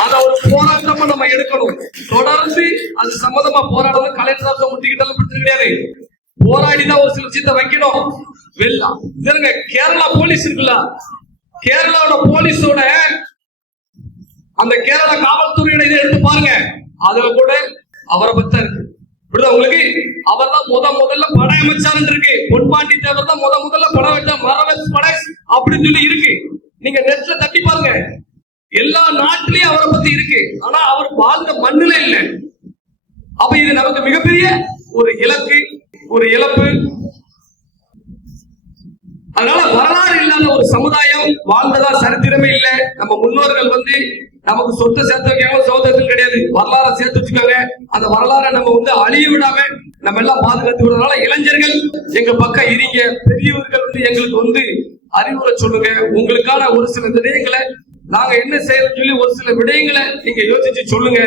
அத ஒரு போராட்டமா நம்ம எடுக்கணும். தொடர்ந்து அது சம்பந்தமா போராடணும். கலெக்டர் ஆஃபீஸ் முட்டிக்கிட்டாலும் பிரச்சனை கிடையாது, போராடிதான் ஒரு சில விஷயத்தை வைக்கணும். வெள்ளம் கேரளா போலீஸ் இருக்குல்ல, கேரளாவோட போலீஸோட அந்த கேரளா காவல்துறையோட இதை எடுத்து பாருங்க. அதுல கூட அவரை பத்தி இருக்கு. உங்களுக்கு அவர் தான் முதல்ல படை அமைச்சார் இருக்கு. பொன்பாண்டி தேவர் தான் முதல்ல படம் வச்சா மரவெஸ் படை அப்படின்னு சொல்லி இருக்கு. நீங்க நெட்ல தட்டி பாருங்க, எல்லா நாட்டிலையும் அவரை பத்தி இருக்கு. ஆனா அவர் வாழ்ந்த மண்ணுல இல்ல. அப்ப இது நமக்கு மிகப்பெரிய ஒரு இலக்கு, ஒரு இழப்பு. அதனால வரலாறு இல்லாத ஒரு சமுதாயம் வாழ்ந்ததா சரித்திரமே இல்லை. நம்ம முன்னோர்கள் வந்து நமக்கு சொத்தை சேர்த்து வைக்காங்க, சோதனை கிடையாது, வரலாறை சேர்த்து வச்சுக்காங்க. அந்த வரலாறை நம்ம வந்து அழிய விடாம நம்ம எல்லாம் பாதுகாத்து விடுறதுனால இளைஞர்கள் எங்க பக்கம் இருங்க. பெரியவர்கள் வந்து எங்களுக்கு வந்து அறிவுரை சொல்லுங்க. உங்களுக்கான ஒரு சில விடயங்களை நாங்க என்ன செய்யறோம்னு சொல்லி ஒரு சில விடயங்களை நீங்க யோசிச்சு சொல்லுங்க.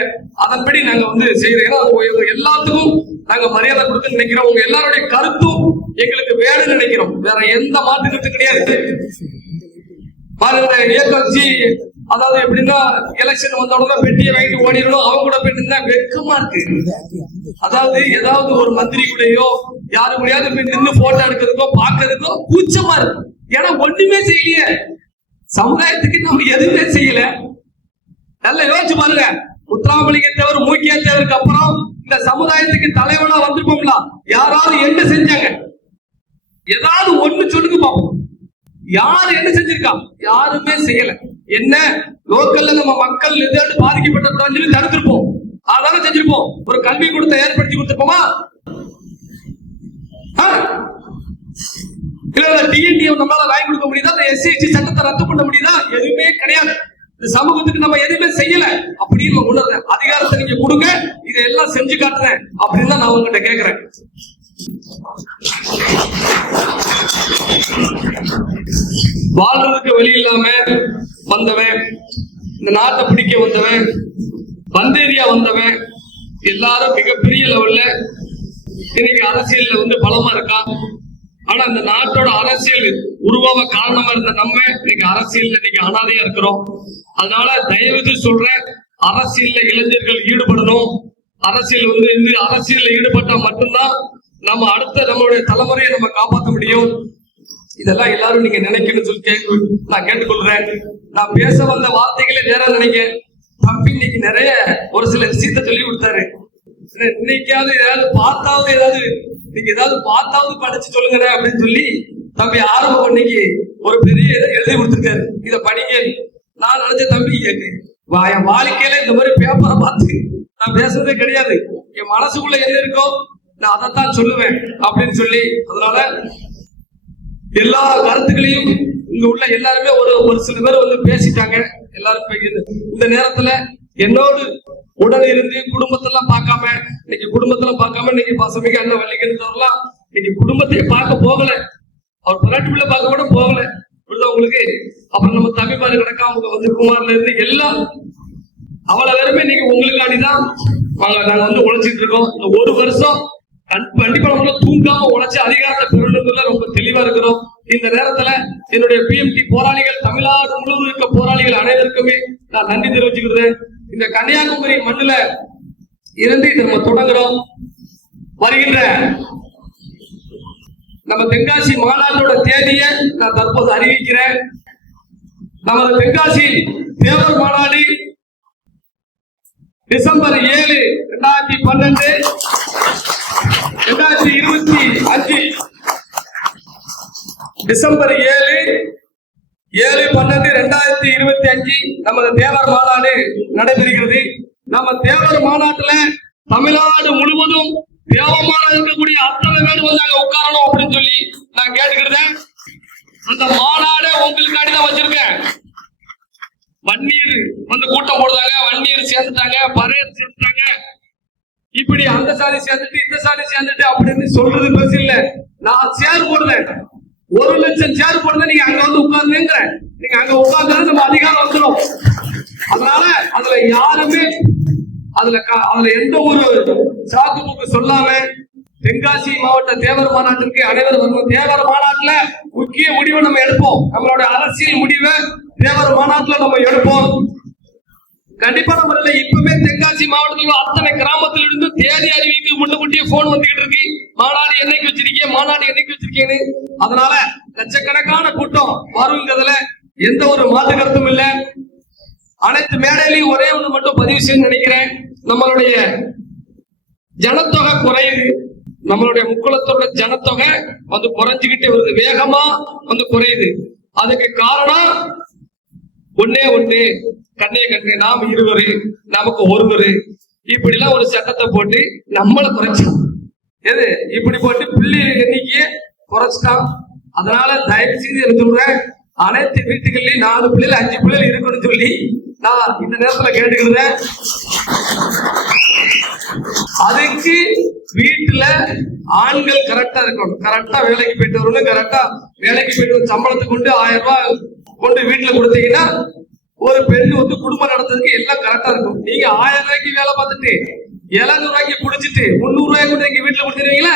அதன்படி நாங்க வந்து செய்யறோம். ஏன்னா எல்லாத்துக்கும் நாங்க மரியாதை கொடுத்து நினைக்கிறோம். உங்க எல்லாருடைய கருத்தும் எங்களுக்கு வேணும்னு நினைக்கிறோம். வேற எந்த மாற்று கருத்து கிடையாது. பாருங்க, ஏகட்சி அதாவது எப்படின்னா எலெக்ஷன் வந்த உடனே பெட்டியை வாங்கிட்டு ஓடிடணும். அவங்க கூட போயிட்டு இருந்தா வெக்கமா இருக்கு. அதாவது ஏதாவது ஒரு மந்திரி கூடயோ யாரு கூடயாவது போய் நின்று போட்டோ எடுக்கிறதுக்கோ பாக்குறதுக்கோ கூச்சமா இருக்கு. ஏன்னா ஒண்ணுமே செய்யலையே, சமுதாயத்துக்கு நம்ம எதுவுமே செய்யல. நல்ல யோசிச்சு பாருங்க, முத்துராமலிங்க தேவர், மூக்கியா தேவருக்கு அப்புறம் இந்த சமுதாயத்துக்கு தலைவனா வந்திருப்போம்ல, யாராவது என்ன செஞ்சாங்க? ஏதாவது ஒண்ணு சொல்லுங்க பாப்போம். யாரு என்ன செஞ்சிருக்கா? யாருமே செய்யல. என்ன லோக்கல்ல நம்ம மக்கள் எதாவது பாதிக்கப்பட்ட சொல்லி தடுத்திருப்போம், அதான செஞ்சிருப்போம். ஒரு கல்வி கொடுத்த ஏற்படுத்தி கொடுத்திருப்போமா? இல்ல டிஎன்டி நம்மளால வாங்கி கொடுக்க முடியுதா? எஸ்சி சட்டத்தை ரத்து பண்ண முடியுதா? எதுவுமே கிடையாது. இந்த சமூகத்துக்கு நம்ம எதுவுமே செய்யல அப்படின்னு உணர்றேன். அதிகாரத்தை நீங்க கொடுங்க, இதெல்லாம் செஞ்சு காட்டுறேன் அப்படின்னு தான் நான் உங்ககிட்ட கேட்கிறேன். வாழ்றதுக்கு வழி இல்லாம வந்தவன், இந்த நாட்டை பிடிக்க வந்தவன், வந்தேரியா வந்தவன், எல்லாரும் மிகப்பெரிய லெவல்ல இன்னைக்கு அரசியல்ல வந்து பலமா இருக்கான். ஆனா இந்த நாட்டோட அரசியல் உருவாக காரணமா இருந்த நம்ம இன்னைக்கு அரசியல் இன்னைக்கு அனாதையா இருக்கிறோம். அதனால தயவுக்கு சொல்றேன், அரசியல்ல இளைஞர்கள் ஈடுபடணும். அரசியல் வந்து இந்த அரசியல்ல ஈடுபட்டா மட்டும்தான் நம்ம அடுத்த நம்மளுடைய தலைமுறையை நம்ம காப்பாற்ற முடியும். இதெல்லாம் எல்லாரும் நீங்க நினைக்கணும்னு சொல்லி நான் கேட்டுக்கொள்றேன். நான் பேச வந்த வார்த்தைகளே வேற நினைக்க. தம்பி இன்னைக்கு நிறைய ஒரு சில விஷயத்த சொல்லி கொடுத்தாரு. இன்னைக்காவது ஏதாவது பார்த்தாவது படிச்சு சொல்லுங்க அப்படின்னு சொல்லி தம்பி ஆரம்பம் இன்னைக்கு ஒரு பெரிய இதை எழுதி கொடுத்திருக்காரு. இத படிங்க. நான் நினைச்ச தம்பி என் வாழ்க்கையில இந்த மாதிரி பேப்பரை பார்த்து நான் பேசுறதே கிடையாது. என் மனசுக்குள்ள என்ன இருக்கோ நான் அதைத்தான் சொல்லுவேன் அப்படின்னு சொல்லி, அதனால எல்லா கருத்துக்களையும் இங்க உள்ள எல்லாருமே ஒரு சில பேர் வந்து பேசிட்டாங்க. எல்லாரும் இந்த நேரத்துல என்னோடு உடல் இருந்து குடும்பத்தெல்லாம் பார்க்காம இன்னைக்கு பசமிக்க அண்ணன் வள்ளிக்கிறவர்லாம் இன்னைக்கு குடும்பத்தையே பார்க்க போகல. அவர் பராட்டு பிள்ளை பார்க்க கூட போகல. உங்களுக்கு அப்புறம் நம்ம தமிழ்மாரி கிடக்கா அவங்க வந்து குமார்ல இருந்து எல்லாம் அவ்வளவு பேருமே இன்னைக்கு உங்களுக்காண்டிதான் நாங்க வந்து உழைச்சிட்டு இருக்கோம். இந்த ஒரு வருஷம் கண்டிப்பா நம்மள தூங்காம உழைச்சு அதிகாரத்தை பெறணுங்கிறதுல ரொம்ப தெளிவா இருக்கிறோம். இந்த நேரத்துல என்னுடைய பிஎம்டி போராளிகள், தமிழ்நாடு முழுவதும் இருக்க போராளிகள் அனைவருக்குமே நான் நன்றி தெரிவிச்சுக்கிறேன். இந்த கன்னியாகுமரி மண்ணுல இருந்து நம்ம தொடங்குறோம். வருகின்ற நம்ம தென்காசி மாநாட்டோட தேதியை நான் தற்போது அறிவிக்கிறேன். நமது தென்காசி தேவர் மாநாடு டிசம்பர் 7, 2012 2025 டிசம்பர் 7/12/2025 நமது தேவர் மாநாடு நடைபெறுகிறது. நம்ம தேவர் மாநாட்டுல தமிழ்நாடு முழுவதும் தேவமான இருக்கக்கூடிய அத்தனை பேர் வந்து அங்க உட்காரணும் அப்படின்னு சொல்லி நான் கேட்டுக்கிறேன். அந்த மாநாடு உங்களுக்காண்டி தான் வச்சிருக்கேன். வன்னியர் வந்து கூட்டம் போடுறாங்க, வன்னியர் சேர்ந்துட்டாங்க, பறையர் சேர்ந்துட்டாங்க, இப்படி அந்த சாதி சேர்ந்துட்டு இந்த சாதி சேர்ந்துட்டு அப்படின்னு சொல்றது பெருசு இல்ல. நான் சேர் போடுறேன், 1 லட்சம் சேர் போடுறேன், நீங்க அங்க வந்து உட்கார்ந்துங்கிற, நீங்க அங்க உட்கார்ந்தாலும் நம்ம அதிகாரம் வந்துடும். அதனால அதுல யாருமே அதுல எந்த ஒரு சாக்கு போக்கு சொல்லாம தென்காசி மாவட்ட தேவர் மாநாட்டிற்கு அனைவரும் வரணும். தேவர் மாநாட்டுல முக்கிய முடிவை நம்ம எடுப்போம். நம்மளோட அரசியல் முடிவை தேவர் மாநாட்டுல நம்ம எடுப்போம். கண்டிப்பான முறையில இப்பவுமே தென்காசி மாவட்டத்தில் அத்தனை கிராமத்தில் இருந்து தேதி அறிவிக்கு முன்னக்கூட்டியே போன் வந்துகிட்டு இருக்கு. மாநாடு என்னைக்கு வச்சிருக்கீங்க, மாநாடு என்னைக்கு வச்சிருக்கீங்கன்னு. அதனால லட்சக்கணக்கான கூட்டம் வருங்கிறதுல எந்த ஒரு மாற்று கருத்தும் இல்ல. அனைத்து மேடையிலையும் ஒரே ஒன்று மட்டும் பதிவு செய்ய நினைக்கிறேன். நம்மளுடைய ஜனத்தொகை குறையுது. நம்மளுடைய முக்குளத்தோட ஜனத்தொகை வந்து குறைஞ்சுக்கிட்டே வருது, வேகமா வந்து குறையுது. அதுக்கு காரணம் ஒன்னே ஒண்ணு, கண்ணே கண்ணு, நாம் இருவரு நமக்கு ஒருவரு, இப்படி எல்லாம் ஒரு சட்டத்தை போட்டு நம்மளை குறைச்சான். எது இப்படி போட்டு பிள்ளை எண்ணிக்கைய குறைச்சிட்டான். அதனால தயவு செய்து என்ன சொல்றேன், அனைத்து வீட்டுகள்லயும் 4 பிள்ளைகள் 5 பிள்ளைகள் இருக்கணும்னு சொல்லி நான் இந்த நேரத்துல கேட்டுக்கிறேன். அதுக்கு வீட்டுல ஆண்கள் கரெக்டா இருக்கணும், கரெக்டா வேலைக்கு போயிட்டு வரணும், கரெக்டா வேலைக்கு போயிட்டு சம்பளத்துக்கு கொண்டு 1000 ரூபாய் கொண்டு வீட்டுல கொடுத்தீங்கன்னா ஒரு பெண் வந்து குடும்பம் நடத்துறதுக்கு எல்லாம் கரெக்டா இருக்கும். நீங்க 1000 ரூபாய்க்கு வேலை பார்த்துட்டு 700 ரூபாய்க்கு குடிச்சிட்டு 300 ரூபாய் கொண்டு எங்க வீட்டுல கொடுத்துருவீங்களா,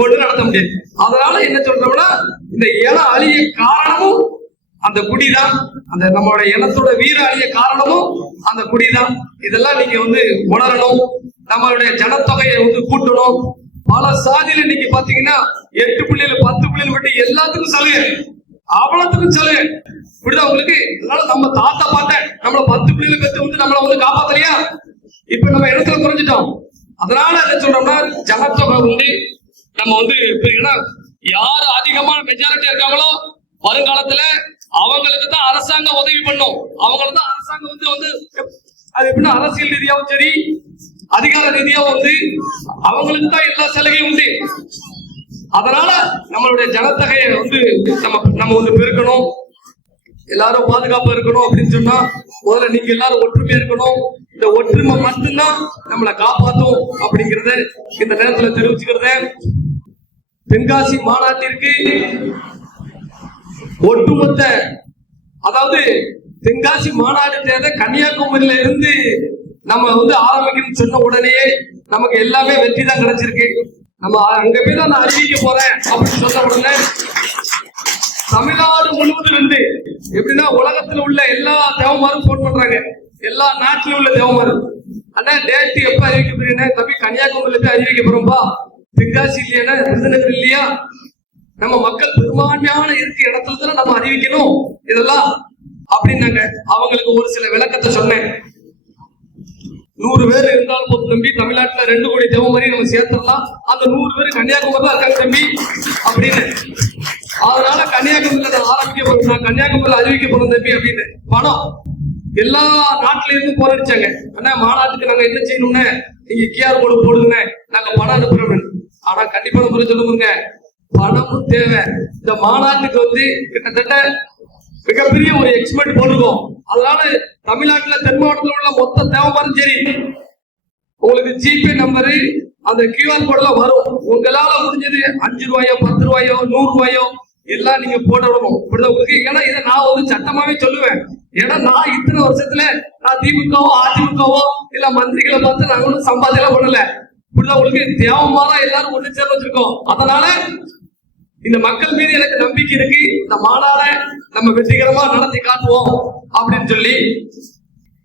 ஒன்று நடத்த முடியாது. அதனால என்ன சொல்றோம்னா, இந்த இன அழிய காரணமும் அந்த குடிதான், அந்த நம்மளோட இனத்தோட வீர அழிய காரணமும் அந்த குடிதான். இதெல்லாம் நீங்க வந்து உணரணும். நம்மளுடைய ஜனத்தொகையை வந்து கூட்டணும். பல சாதியில இன்னைக்கு பாத்தீங்கன்னா 8 பிள்ளைகள் 10 பிள்ளைகள் விட்டு எல்லாத்துக்கும் சலுகை, அவ்வளவுக்கும் சலுகை. இப்படிதான் உங்களுக்கு. அதனால நம்ம தாத்தா பார்த்தேன் நம்மள 10 பிள்ளைகள் பெற்று வந்து நம்மள வந்து காப்பாத்தலையா, இப்ப நம்ம இடத்துல குறைஞ்சிட்டோம். அதனால என்ன சொல்றோம்னா, ஜனத்தொகை வந்து நம்ம வந்து யாரு அதிகமான மெஜாரிட்டி இருக்காங்களோ வருங்காலத்துல அவங்களுக்கு தான் அரசாங்கம் உதவி பண்ணும். அவங்களுக்கு தான் அரசாங்கம் வந்து அது எப்படின்னா அரசியல் ரீதியாவும் சரி அதிகார ரீதியாவும் வந்து அவங்களுக்கு தான் எல்லா சலுகையும் உண்டு. அதனால நம்மளுடைய ஜனத்தொகையை வந்து நம்ம வந்து பெருக்கணும், எல்லாரும் பாதுகாப்பா இருக்கணும். அப்படின்னு சொன்னா முதல்ல நீங்க எல்லாரும் ஒற்றுமையா இருக்கணும். இந்த ஒற்றுமை மட்டும்தான் நம்மளை காப்பாற்றும் அப்படிங்கறத இந்த நேரத்துல தெரிவிச்சுக்கிறத. தென்காசி மாநாட்டிற்கு ஒட்டுமொத்த, அதாவது தென்காசி மாநாடு தேர்தலை கன்னியாகுமரியில இருந்து நம்ம வந்து ஆரம்பிக்கணும்னு சொன்ன உடனே நமக்கு எல்லாமே வெற்றி தான் கிடைச்சிருக்கு. நம்ம அங்க போய் தான் நான் அறிவிக்க போறேன் அப்படின்னு சொன்ன உடனே தமிழ்நாடு முழுவதும் இருந்து, எப்படின்னா உலகத்துல உள்ள எல்லா தேவமாரும் போன் பண்றாங்க, எல்லா நாட்டிலும் உள்ள தேவமாரும், அண்ணா டேட் எப்ப அறிவிக்க போறீங்க, தம்பி கன்னியாகுமரியில போய் அறிவிக்க போறோம்பா, தென்காசி இல்லையா, விருதுநகர் இல்லையா, நம்ம மக்கள் பெரும்பான்மையான இருக்க இடத்துல தானே நம்ம அறிவிக்கணும் இதெல்லாம் அப்படின்னாங்க. அவங்களுக்கு ஒரு சில விளக்கத்தை சொன்னேன். 100 பேர் இருந்தாலும் போது தம்பி, தமிழ்நாட்டுல 2 கோடி தேவமாரி நம்ம சேர்த்துடலாம், அந்த 100 பேர் கன்னியாகுமரி தான் இருக்காங்க தம்பி அப்படின்னு. அதனால கன்னியாகுமரியில நான் ஆரம்பிக்க போறேன், நான் கன்னியாகுமரியில அறிவிக்க போறேன் தம்பி அப்படின்னு. பணம் எல்லா நாட்டுல இருந்து போராடிச்சாங்க, ஆனா மாநாட்டுக்கு நாங்க என்ன செய்யணும்னு நீங்க QR கோடு போடுங்க, நாங்க பணம் அனுப்புறோம். ஆனா கண்டிப்பான முறை சொல்லுங்க, பணமும் தேவை. இந்த மாநாட்டுக்கு வந்து கிட்டத்தட்ட மிகப்பெரிய ஒரு எக்ஸ்பெக்ட் போட்டுருக்கோம். அதனால தமிழ்நாட்டுல தென் மாவட்டத்தில் உள்ள மொத்த தேவைப்பாரும் சரி, உங்களுக்கு ஜிபே நம்பரு அந்த QR கோட்ல வரும். உங்களால முடிஞ்சது 5 ரூபாயோ 10 ரூபாயோ 100 ரூபாயோ எல்லாம் நீங்க போடணும். உங்களுக்கு ஏன்னா இதை நான் வந்து சட்டமாவே சொல்லுவேன். ஏன்னா நான் இத்தனை வருஷத்துல நான் திமுகவோ அதிமுகவோ இல்ல மந்திரிகளை பார்த்து நாங்க ஒன்றும் சம்பாதிக்கலாம் பண்ணல. இப்படிதான் உங்களுக்கு தேவமாதான் எல்லாரும் ஒண்ணு சேர்ந்து வச்சிருக்கோம். அதனால இந்த மக்கள் மீது எனக்கு நம்பிக்கை இருக்கு. இந்த மாநாடை நம்ம வெற்றிகரமா நடத்தி காட்டுவோம் அப்படின்னு சொல்லி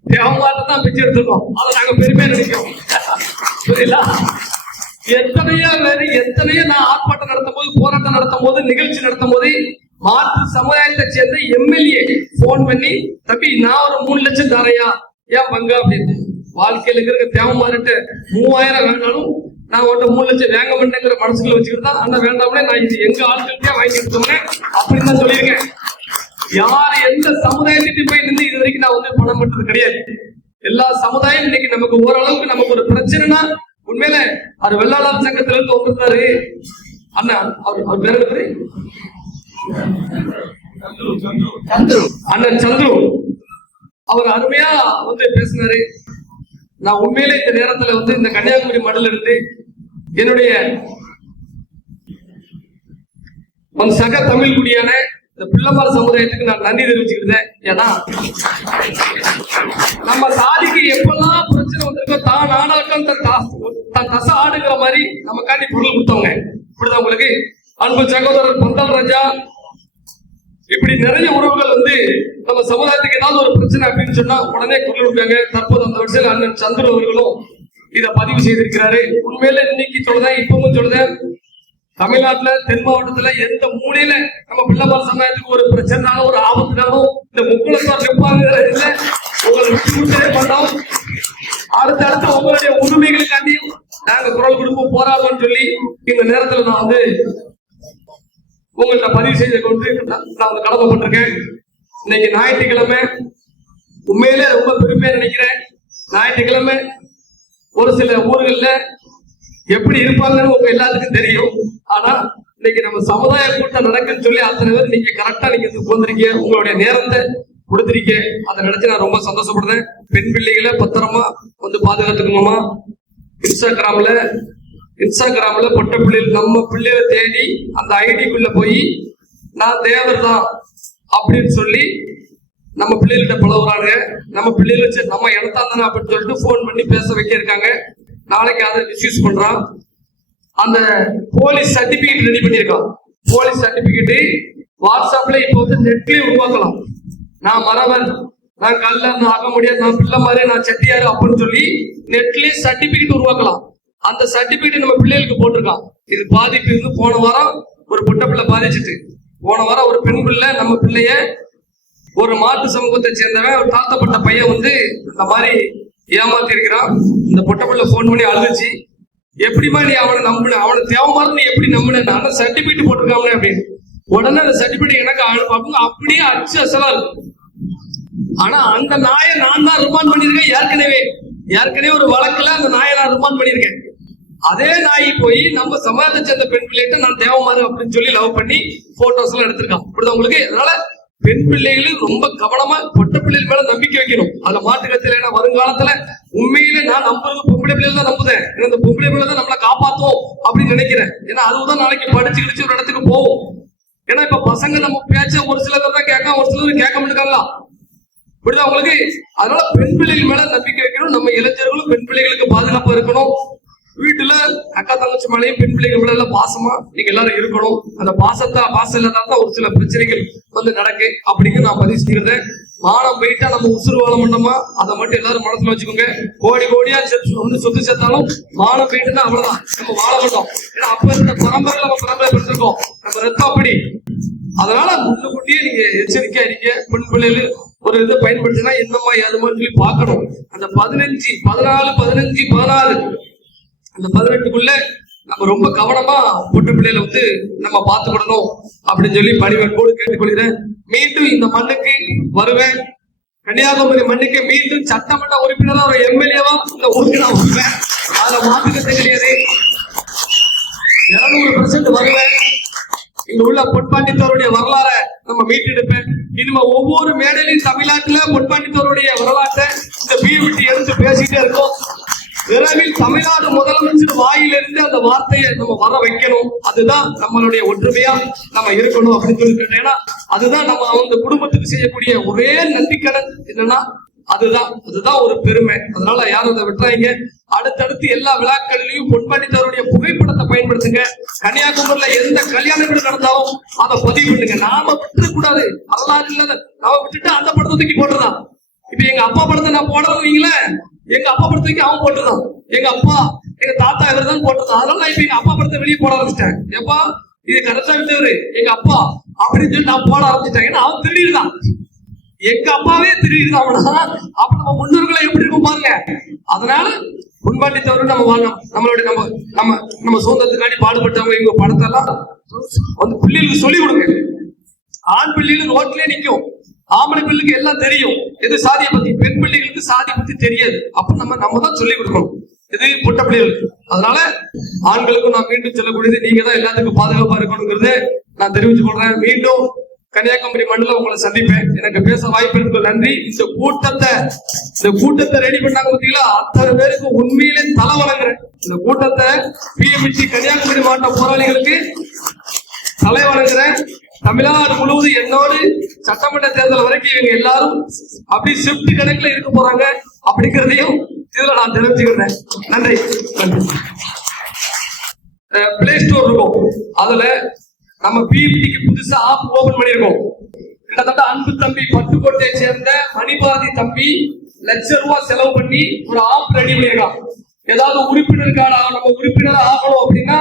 தேவமாட்ட தான் பிச்சை எடுத்துருக்கோம். அதை நாங்க பெருமையா நினைக்கிறோம். புரியல? எத்தனையோ நான் ஆர்ப்பாட்டம் நடத்தும் போது, போராட்டம் நடத்தும் போது, நிகழ்ச்சி நடத்தும் போது மாற்று சமுதாயத்தை சேர்ந்த MLA போன் பண்ணி, தம்பி நான் ஒரு 3 லட்சம் தரையா ஏன் பங்கு அப்படின்னு. வாழ்க்கையில இருக்கிற தேவை மாறிட்டு 3000 வேணாலும் நான் உன்ட்ட 3 லட்சம் வேங்க மாட்டேங்கிற மனசுக்குள்ள வச்சுக்கிட்டு தான் அந்த வேண்டாமலே நான் இது எங்க ஆட்கள்கிட்டே வாங்கி எடுத்தோம்னே அப்படின்னு தான் சொல்லியிருக்கேன். யார் எந்த சமுதாயத்திட்டு போய் நின்று இது வரைக்கும் நான் வந்து பணம் பண்றது கிடையாது. எல்லா சமுதாயம் இன்னைக்கு நமக்கு ஓரளவுக்கு நமக்கு ஒரு பிரச்சனைனா உண்மையில அவர் வெள்ளாளர் சங்கத்துல இருந்து வந்திருந்தாரு அண்ணா. அவர் பேர் அண்ணன் சந்துரு. அவர் அருமையா வந்து பேசினாரு. நான் உண்மையிலே இந்த நேரத்துல வந்து இந்த கன்னியாகுமரி மடல இருந்து என்னுடைய சக தமிழ் குடியான இந்த பிள்ளைமார் சமுதாயத்துக்கு நான் நன்றி தெரிவிச்சுக்கிட்டேன். ஏன்னா நம்ம சாதிக்கு எப்பெல்லாம் பிரச்சனை வந்திருக்கோ தான் ஆனாக்கம் தன் தசை ஆடுங்கிற மாதிரி நமக்காண்டி பொருள் கொடுத்தவங்க. இப்படிதான் உங்களுக்கு அன்பு சகோதரர் பந்தல் ராஜா இப்படி நிறைய உறவுகள் வந்து நம்ம சமுதாயத்துக்கு ஏதாவது ஒரு பிரச்சனை அப்படின்னு சொன்னா உடனே குரல் கொடுப்பாங்க. தற்போது அந்த வருஷத்துல அண்ணன் சந்துரு அவர்களும் இதை பதிவு செய்திருக்கிறாரு. உண்மையில இன்னைக்கு சொல்றேன், இப்பவும் சொல்றேன், தமிழ்நாட்டுல தென் மாவட்டத்துல எந்த மூலையில நம்ம பிள்ளைமார் சமுதாயத்துக்கு ஒரு பிரச்சனைனாலும் ஒரு ஆபத்துனாலும் இந்த முக்குளத்தார் நிற்பாங்க. உங்களை விட்டு பண்ணோம். அடுத்தடுத்து உங்களுடைய உரிமைகளுக்காண்டியும் நாங்க குரல் கொடுப்போம், போராடுவோம்னு சொல்லி இந்த நேரத்துல நான் வந்து உங்கள்கிட்ட பதிவு செய்து கொண்டு நான் கடமைப்பட்டிருக்கேன். இன்னைக்கு ஞாயிற்றுக்கிழமை உண்மையிலே ரொம்ப பெருமையா நினைக்கிறேன். ஞாயிற்றுக்கிழமை ஒரு சில ஊர்கள்ல எப்படி இருப்பாங்கன்னு உங்க எல்லாத்துக்கும் தெரியும். ஆனா இன்னைக்கு நம்ம சமுதாய கூட்டம் நடக்குன்னு சொல்லி அத்தனை பேர் நீங்க கரெக்டா நீங்க உட்கார்ந்துருக்கீங்க, உங்களுடைய நேரத்தை கொடுத்திருக்கீங்க. அதை நினைச்சு நான் ரொம்ப சந்தோஷப்படுறேன். பெண் பிள்ளைகளை பத்திரமா வந்து பாதுகாத்துக்கணுமா. இன்ஸ்டாகிராம்ல பொட்ட பிள்ளைகள் நம்ம பிள்ளைகளை தேடி அந்த ஐடிக்குள்ள போய் நான் தேவர் தான் அப்படின்னு சொல்லி நம்ம பிள்ளைகிட்ட பழகுறாங்க. நம்ம பிள்ளைகளை நம்ம இடத்தா தானே அப்படின்னு சொல்லிட்டு போன் பண்ணி பேச வைக்க இருக்காங்க. நாளைக்கு அதை மிஸ்யூஸ் பண்றான். அந்த போலீஸ் சர்டிபிகேட் ரெடி பண்ணிருக்கான். போலீஸ் சர்டிபிகேட் வாட்ஸ்அப்ல இப்ப வந்து நெட்லயே உருவாக்கலாம். நான் மறவர், நான் கல்ல ஆக முடியாது, நான் பிள்ளை மாதிரி, நான் செட்டியாரு அப்படின்னு சொல்லி நெட்லயே சர்டிபிகேட் உருவாக்கலாம். அந்த சர்டிபிகேட் நம்ம பிள்ளைகளுக்கு போட்டிருக்கான். இது பாதிப்பு இருந்து போன வாரம் ஒரு பொட்ட பிள்ளை பாதிச்சுட்டு, போன வாரம் ஒரு பெண் பிள்ளை நம்ம பிள்ளைய ஒரு மாட்டு சமூகத்தை சேர்ந்தவன் ஒரு தாழ்த்தப்பட்ட பையன் வந்து இந்த மாதிரி ஏமாத்தி இருக்கிறான். இந்த பொட்ட பிள்ளை போன் பண்ணி அழுதுச்சு, எப்படிமா நீ அவனை நம்பின, அவனை தேவமாறு நீ எப்படி நம்பின, நான் சர்டிபிகேட் போட்டிருக்காங்க அப்படின்னு. உடனே அந்த சர்டிபிகேட் எனக்கு அப்படியே அச்சு அசலா இருக்கும். ஆனா அந்த நாயை நான் தான் ரிமாண்ட் பண்ணிருக்கேன். ஏற்கனவே ஒரு வழக்குல அந்த நாயை நான் ரிமாண்ட் பண்ணிருக்கேன். அதே நாய் போய் நம்ம சமாஜத்தை சேர்ந்த பெண் பிள்ளைகிட்ட நான் தேவமாறு அப்படின்னு சொல்லி லவ் பண்ணி போட்டோஸ் எல்லாம் எடுத்திருக்கான். இப்படிதான் உங்களுக்கு. அதனால பெண் பிள்ளைகளும் ரொம்ப கவனமா பொட்ட பிள்ளைகள் மேல நம்பிக்கை வைக்கணும். அதுல மாட்டுக்கத்துல ஏன்னா வருங்காலத்துல உண்மையிலே நான் நம்புறது பொம்பளை பிள்ளைகள் தான் நம்புதேன். ஏன்னா இந்த பொம்பளை பிள்ளை தான் நம்மளை காப்பாத்தும் அப்படின்னு நினைக்கிறேன். ஏன்னா அதுதான் நாளைக்கு படிச்சு கிடிச்சு ஒரு இடத்துக்கு போவோம். ஏன்னா இப்ப பசங்க நம்ம பேச்ச ஒரு சிலர் தான் கேட்க, ஒரு சிலர் கேட்க மாட்டாங்களா. இப்படிதான் உங்களுக்கு. அதனால பெண் பிள்ளைகள் மேல நம்பிக்கை வைக்கணும். நம்ம இளைஞர்களும் பெண் பிள்ளைகளுக்கு பாதுகாப்பா இருக்கணும். வீட்டுல அக்கா தங்கச்சி மேலையும் பெண் பிள்ளைகள் மேல எல்லாம் பாசமா நீங்க எல்லாரும் இருக்கணும். அந்த பாசம் இல்லாதான் ஒரு சில பிரச்சனைகள் வந்து நடக்கு அப்படிங்க நான் பதிவு செய்கிறேன். மானம் போயிட்டா நம்ம உசுறு வாழ மாட்டோமா, அதை மட்டும் எல்லாரும் மனசுல வச்சுக்கோங்க. கோடி கோடியா வந்து சொத்து சேர்த்தாலும் மானம் போயிட்டுன்னா அவ்வளவுதான், நம்ம வாழ மாட்டோம். ஏன்னா அப்ப இந்த பரம்பரை நம்ம பரம்பரை பெற்றிருக்கோம், நம்ம ரத்தம் அப்படி. அதனால முன்னுக்கூட்டியே நீங்க எச்சரிக்கையா இருக்க. பெண் பிள்ளைகள் ஒரு இதை பயன்படுத்தினா என்னமா ஏதுமா சொல்லி பார்க்கணும். அந்த 15, 14, 15, 16 அந்த 18க்குள்ள நம்ம ரொம்ப கவனமா பொட்டு பிள்ளைகளை வந்து நம்ம பார்த்துக்கிடணும் அப்படின்னு சொல்லி பணிவன்போடு கேட்டுக்கொள்கிறேன். மீண்டும் இந்த மண்ணுக்கு வருவேன். கன்னியாகுமரி மண்ணுக்கு மீண்டும் சட்டமன்ற உறுப்பினரா ஒரு எம்எல்ஏவா இந்த ஊருக்கு நான் வருவேன். அதுல மாற்றுக்கத்தை கிடையாது. 200% வருவேன். இங்க உள்ள பொன்பாண்டித்தோருடைய வரலாறை நம்ம மீட்டெடுப்பேன். இனிமே ஒவ்வொரு மேடையிலும் தமிழ்நாட்டுல பொன்பாண்டித்தோருடைய வரலாற்றை இந்த விட்டு எடுத்து பேசிட்டே இருக்கோம். விரைவில் தமிழ்நாடு முதலமைச்சர் வாயிலிருந்து அந்த வார்த்தையை நம்ம வர வைக்கணும். அதுதான் நம்மளுடைய ஒற்றுமையா நம்ம இருக்கணும் அப்படின்னு சொல்லி கேட்டேன். ஏன்னா அதுதான் நம்ம அவங்க குடும்பத்துக்கு செய்யக்கூடிய ஒரே நன்றிக்கடன். என்னன்னா அதுதான் ஒரு பெருமை. அதனால யாரும் அதை விட்டுறாங்க. அடுத்தடுத்து எல்லா விழாக்களிலையும் பொன்பாண்டித்தோருடைய புகைப்படத்தை பயன்படுத்துங்க. கன்னியாகுமரியில எந்த கல்யாண வீடு நடந்தாலும் அதை பதிவு பண்ணுங்க. நாம விட்டுற கூடாது. வரலாறு இல்லாத நாம விட்டுட்டு அந்த படத்தை தூக்கி போட்டுதான். இப்ப எங்க அப்பா படத்தை நான் போடுறீங்களே, எங்க அப்பா படத்துக்கு அவன் போட்டுதான், எங்க அப்பா எங்க தாத்தா இவர் தான் போட்டுதான். அதனால நான் இப்ப எங்க அப்பா படத்தை வெளியே போட ஆரம்பிச்சிட்டேன். எப்பா இது கரெக்டா விட்டவரு எங்க அப்பா அப்படின்னு சொல்லி நான் போட ஆரம்பிச்சிட்டேன். ஏன்னா அவன் திருடிதான், எங்க அப்பாவே திருடிதான். அப்ப நம்ம முன்னோர்களை எப்படி இருக்கும் பாருங்க. அதனால பொன்பாண்டி தவிர நம்ம வாழணும். நம்மளுடைய நம்ம நம்ம நம்ம சுதந்திரத்துக்காண்டி பாடுபட்டவங்க இவங்க படத்தெல்லாம் வந்து பிள்ளைகளுக்கு சொல்லிக் கொடுங்க. ஆண் பிள்ளைகளுக்கு ரோட்லயே நிக்கும், ஆம்பளை பிள்ளைக்கு எல்லாம் தெரியும் எது சாதியை பத்தி, பெண் பிள்ளைகளுக்கு சாதி பத்தி தெரியாது. அப்ப நம்ம தான் சொல்லிக் கொடுக்கணும் இது பொட்ட பிள்ளைகளுக்கு. அதனால ஆண்களுக்கும் நான் மீண்டும் சொல்லக்கூடியது, நீங்க தான் எல்லாத்துக்கும் பாதுகாப்பா இருக்கணுங்கிறது நான் தெரிவிச்சு கொள்றேன். மீண்டும் கன்னியாகுமரி மண்டலம் உங்களை சந்திப்பேன். எனக்கு பேச வாய்ப்பு நன்றி. இந்த கூட்டத்தை ரெடி பண்ணாங்க பாத்தீங்களா, அத்தனை பேருக்கு உண்மையிலே தலை வணங்குறேன். இந்த கூட்டத்தை பிஎம்டி கன்னியாகுமரி மாவட்ட போராளிகளுக்கு தலை வணங்குறேன். தமிழ்நாடு முழுவதும் என்னோடு சட்டமன்ற தேர்தல் வரைக்கும் இவங்க எல்லாரும் அப்படி ஷிப்ட் கணக்குல இருக்க போறாங்க அப்படிங்கிறதையும் இதுல நான் தெரிவிச்சுக்கிறேன். நன்றி. பிளே ஸ்டோர் இருக்கும், அதுல நம்ம பிஎம்டிக்கு புதுசா ஆப் ஓபன் பண்ணிருக்கோம். கிட்டத்தட்ட அன்பு தம்பி பட்டுக்கோட்டையை சேர்ந்த மணிபாதி தம்பி ₹1,00,000 செலவு பண்ணி ஒரு ஆப் ரெடி பண்ணிருக்கான். ஏதாவது உறுப்பினர் கார்டு நம்ம உறுப்பினர் ஆகணும் அப்படின்னா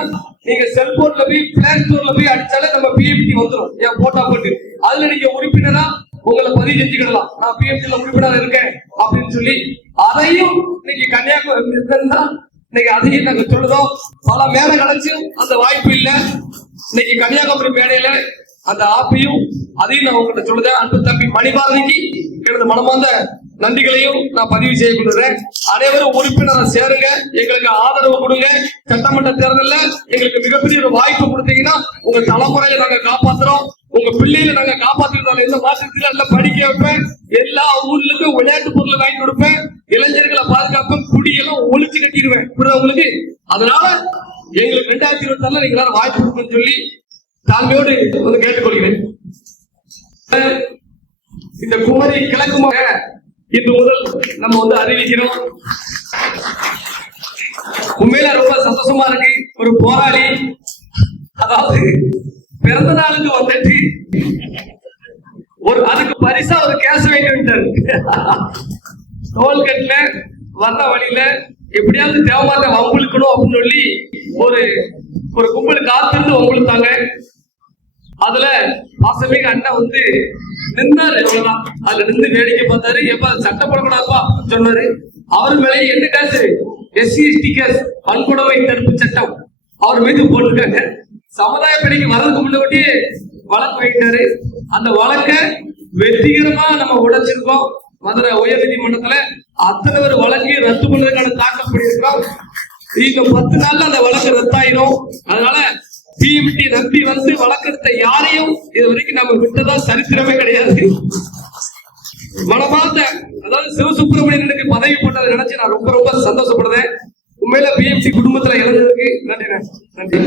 நீங்க செல்போன்ல போய் பிளே ஸ்டோர்ல போய் அடிச்சாலே நம்ம பிஎம்டி வந்துடும். என் போட்டோ போட்டு அதுல நீங்க உறுப்பினரா உங்களை பதிவு செஞ்சுக்கிடலாம். நான் பிஎம்டில உறுப்பினர் இருக்கேன் அப்படின்னு சொல்லி அதையும் இன்னைக்கு கன்னியாகுமரி இன்னைக்கு அதையும் நாங்க சொல்லுதோம். பல மேல கிடைச்சும் அந்த வாய்ப்பு இல்லை. இன்னைக்கு கன்னியாகுமரி மேடையில அந்த ஆப்பையும் அதையும் நான் உங்ககிட்ட சொல்லுதேன். அன்பு தம்பி மணிபாரதிக்கு எனது மனமார்ந்த நன்றிகளையும் நான் பதிவு செய்ய கொள்கிறேன். அனைவரும் உறுப்பினரை சேருங்க, எங்களுக்கு ஆதரவு கொடுங்க. சட்டமன்ற தேர்தலில் எங்களுக்கு மிகப்பெரிய ஒரு வாய்ப்பு கொடுத்தீங்கன்னா உங்க தலைமுறையை நாங்க காப்பாத்துறோம், உங்க பிள்ளைகளை நாங்க காப்பாத்துறதால எந்த மாற்றத்திலும் எல்லாம் படிக்க வைப்பேன். எல்லா ஊர்லயும் விளையாட்டு பொருள் வாங்கி கொடுப்பேன். இளைஞர்களை பாதுகாப்பேன். குடியெல்லாம் ஒழிச்சு கட்டிடுவேன் உங்களுக்கு. அதனால எங்களுக்கு 2026 நீங்க எல்லாரும் வாய்ப்பு கொடுக்கணும்னு சொல்லி தாழ்மையோடு வந்து கேட்டுக்கொள்கிறேன். இந்த குமரி கிழக்கு இன்று முதல் நம்ம வந்து அறிவிக்கிறோம். உண்மையில ரொம்ப சந்தோஷமா இருக்கு. ஒரு போராளி அதாவது பிறந்த நாளுக்கு வந்துட்டு அதுக்கு பரிசா ஒரு கேஸ் வாங்கிட்டாரு. டோல்கேட்ல வர்ற வழியில எப்படியாவது தேவமாத்த வம்புழுக்கணும் அப்படின்னு சொல்லி ஒரு கும்பல் காத்திருந்து வம்புழுத்தாங்க. அதுல பாசமிக அண்ணன் வந்து நின்றாரு. அவ்வளவுதான். அதுல நின்று வேடிக்கை பார்த்தாரு. எப்ப சட்டப்படக்கூடாதுப்பா சொன்னாரு. அவர் மேலே என்ன கேஸ், SC/ST கேஸ், வன்கொடுமை தடுப்பு சட்டம் அவர் மீது போட்டிருக்காங்க. சமுதாய பணிக்கு வர்றதுக்கு முன்னாடி வழக்கு வைக்கிறாரு. அந்த வழக்க வெற்றிகரமா நம்ம உடைச்சிருக்கோம். மதுரை உயர் நீதிமன்றத்துல அத்தனை பேர் வழக்கையும் ரத்து பண்ணுவதற்கான தாக்கல் பண்ணியிருக்கிறோம். இன்னும் 10 நாள்ல அந்த வழக்கு ரத்தாயிரும். அதனால பிஎம்டி நம்பி வந்து வழக்கெடுத்த யாரையும் இது வரைக்கும் நம்ம விட்டதா சரித்திரமே கிடையாது. மனமார்ந்த அதாவது சிவசுப்பிரமணியனுக்கு பதவி போட்டதை நினைச்சு நான் ரொம்ப ரொம்ப சந்தோஷப்படுறேன். உண்மையில பிஎம்டி குடும்பத்துல இழந்ததுக்கு நன்றி.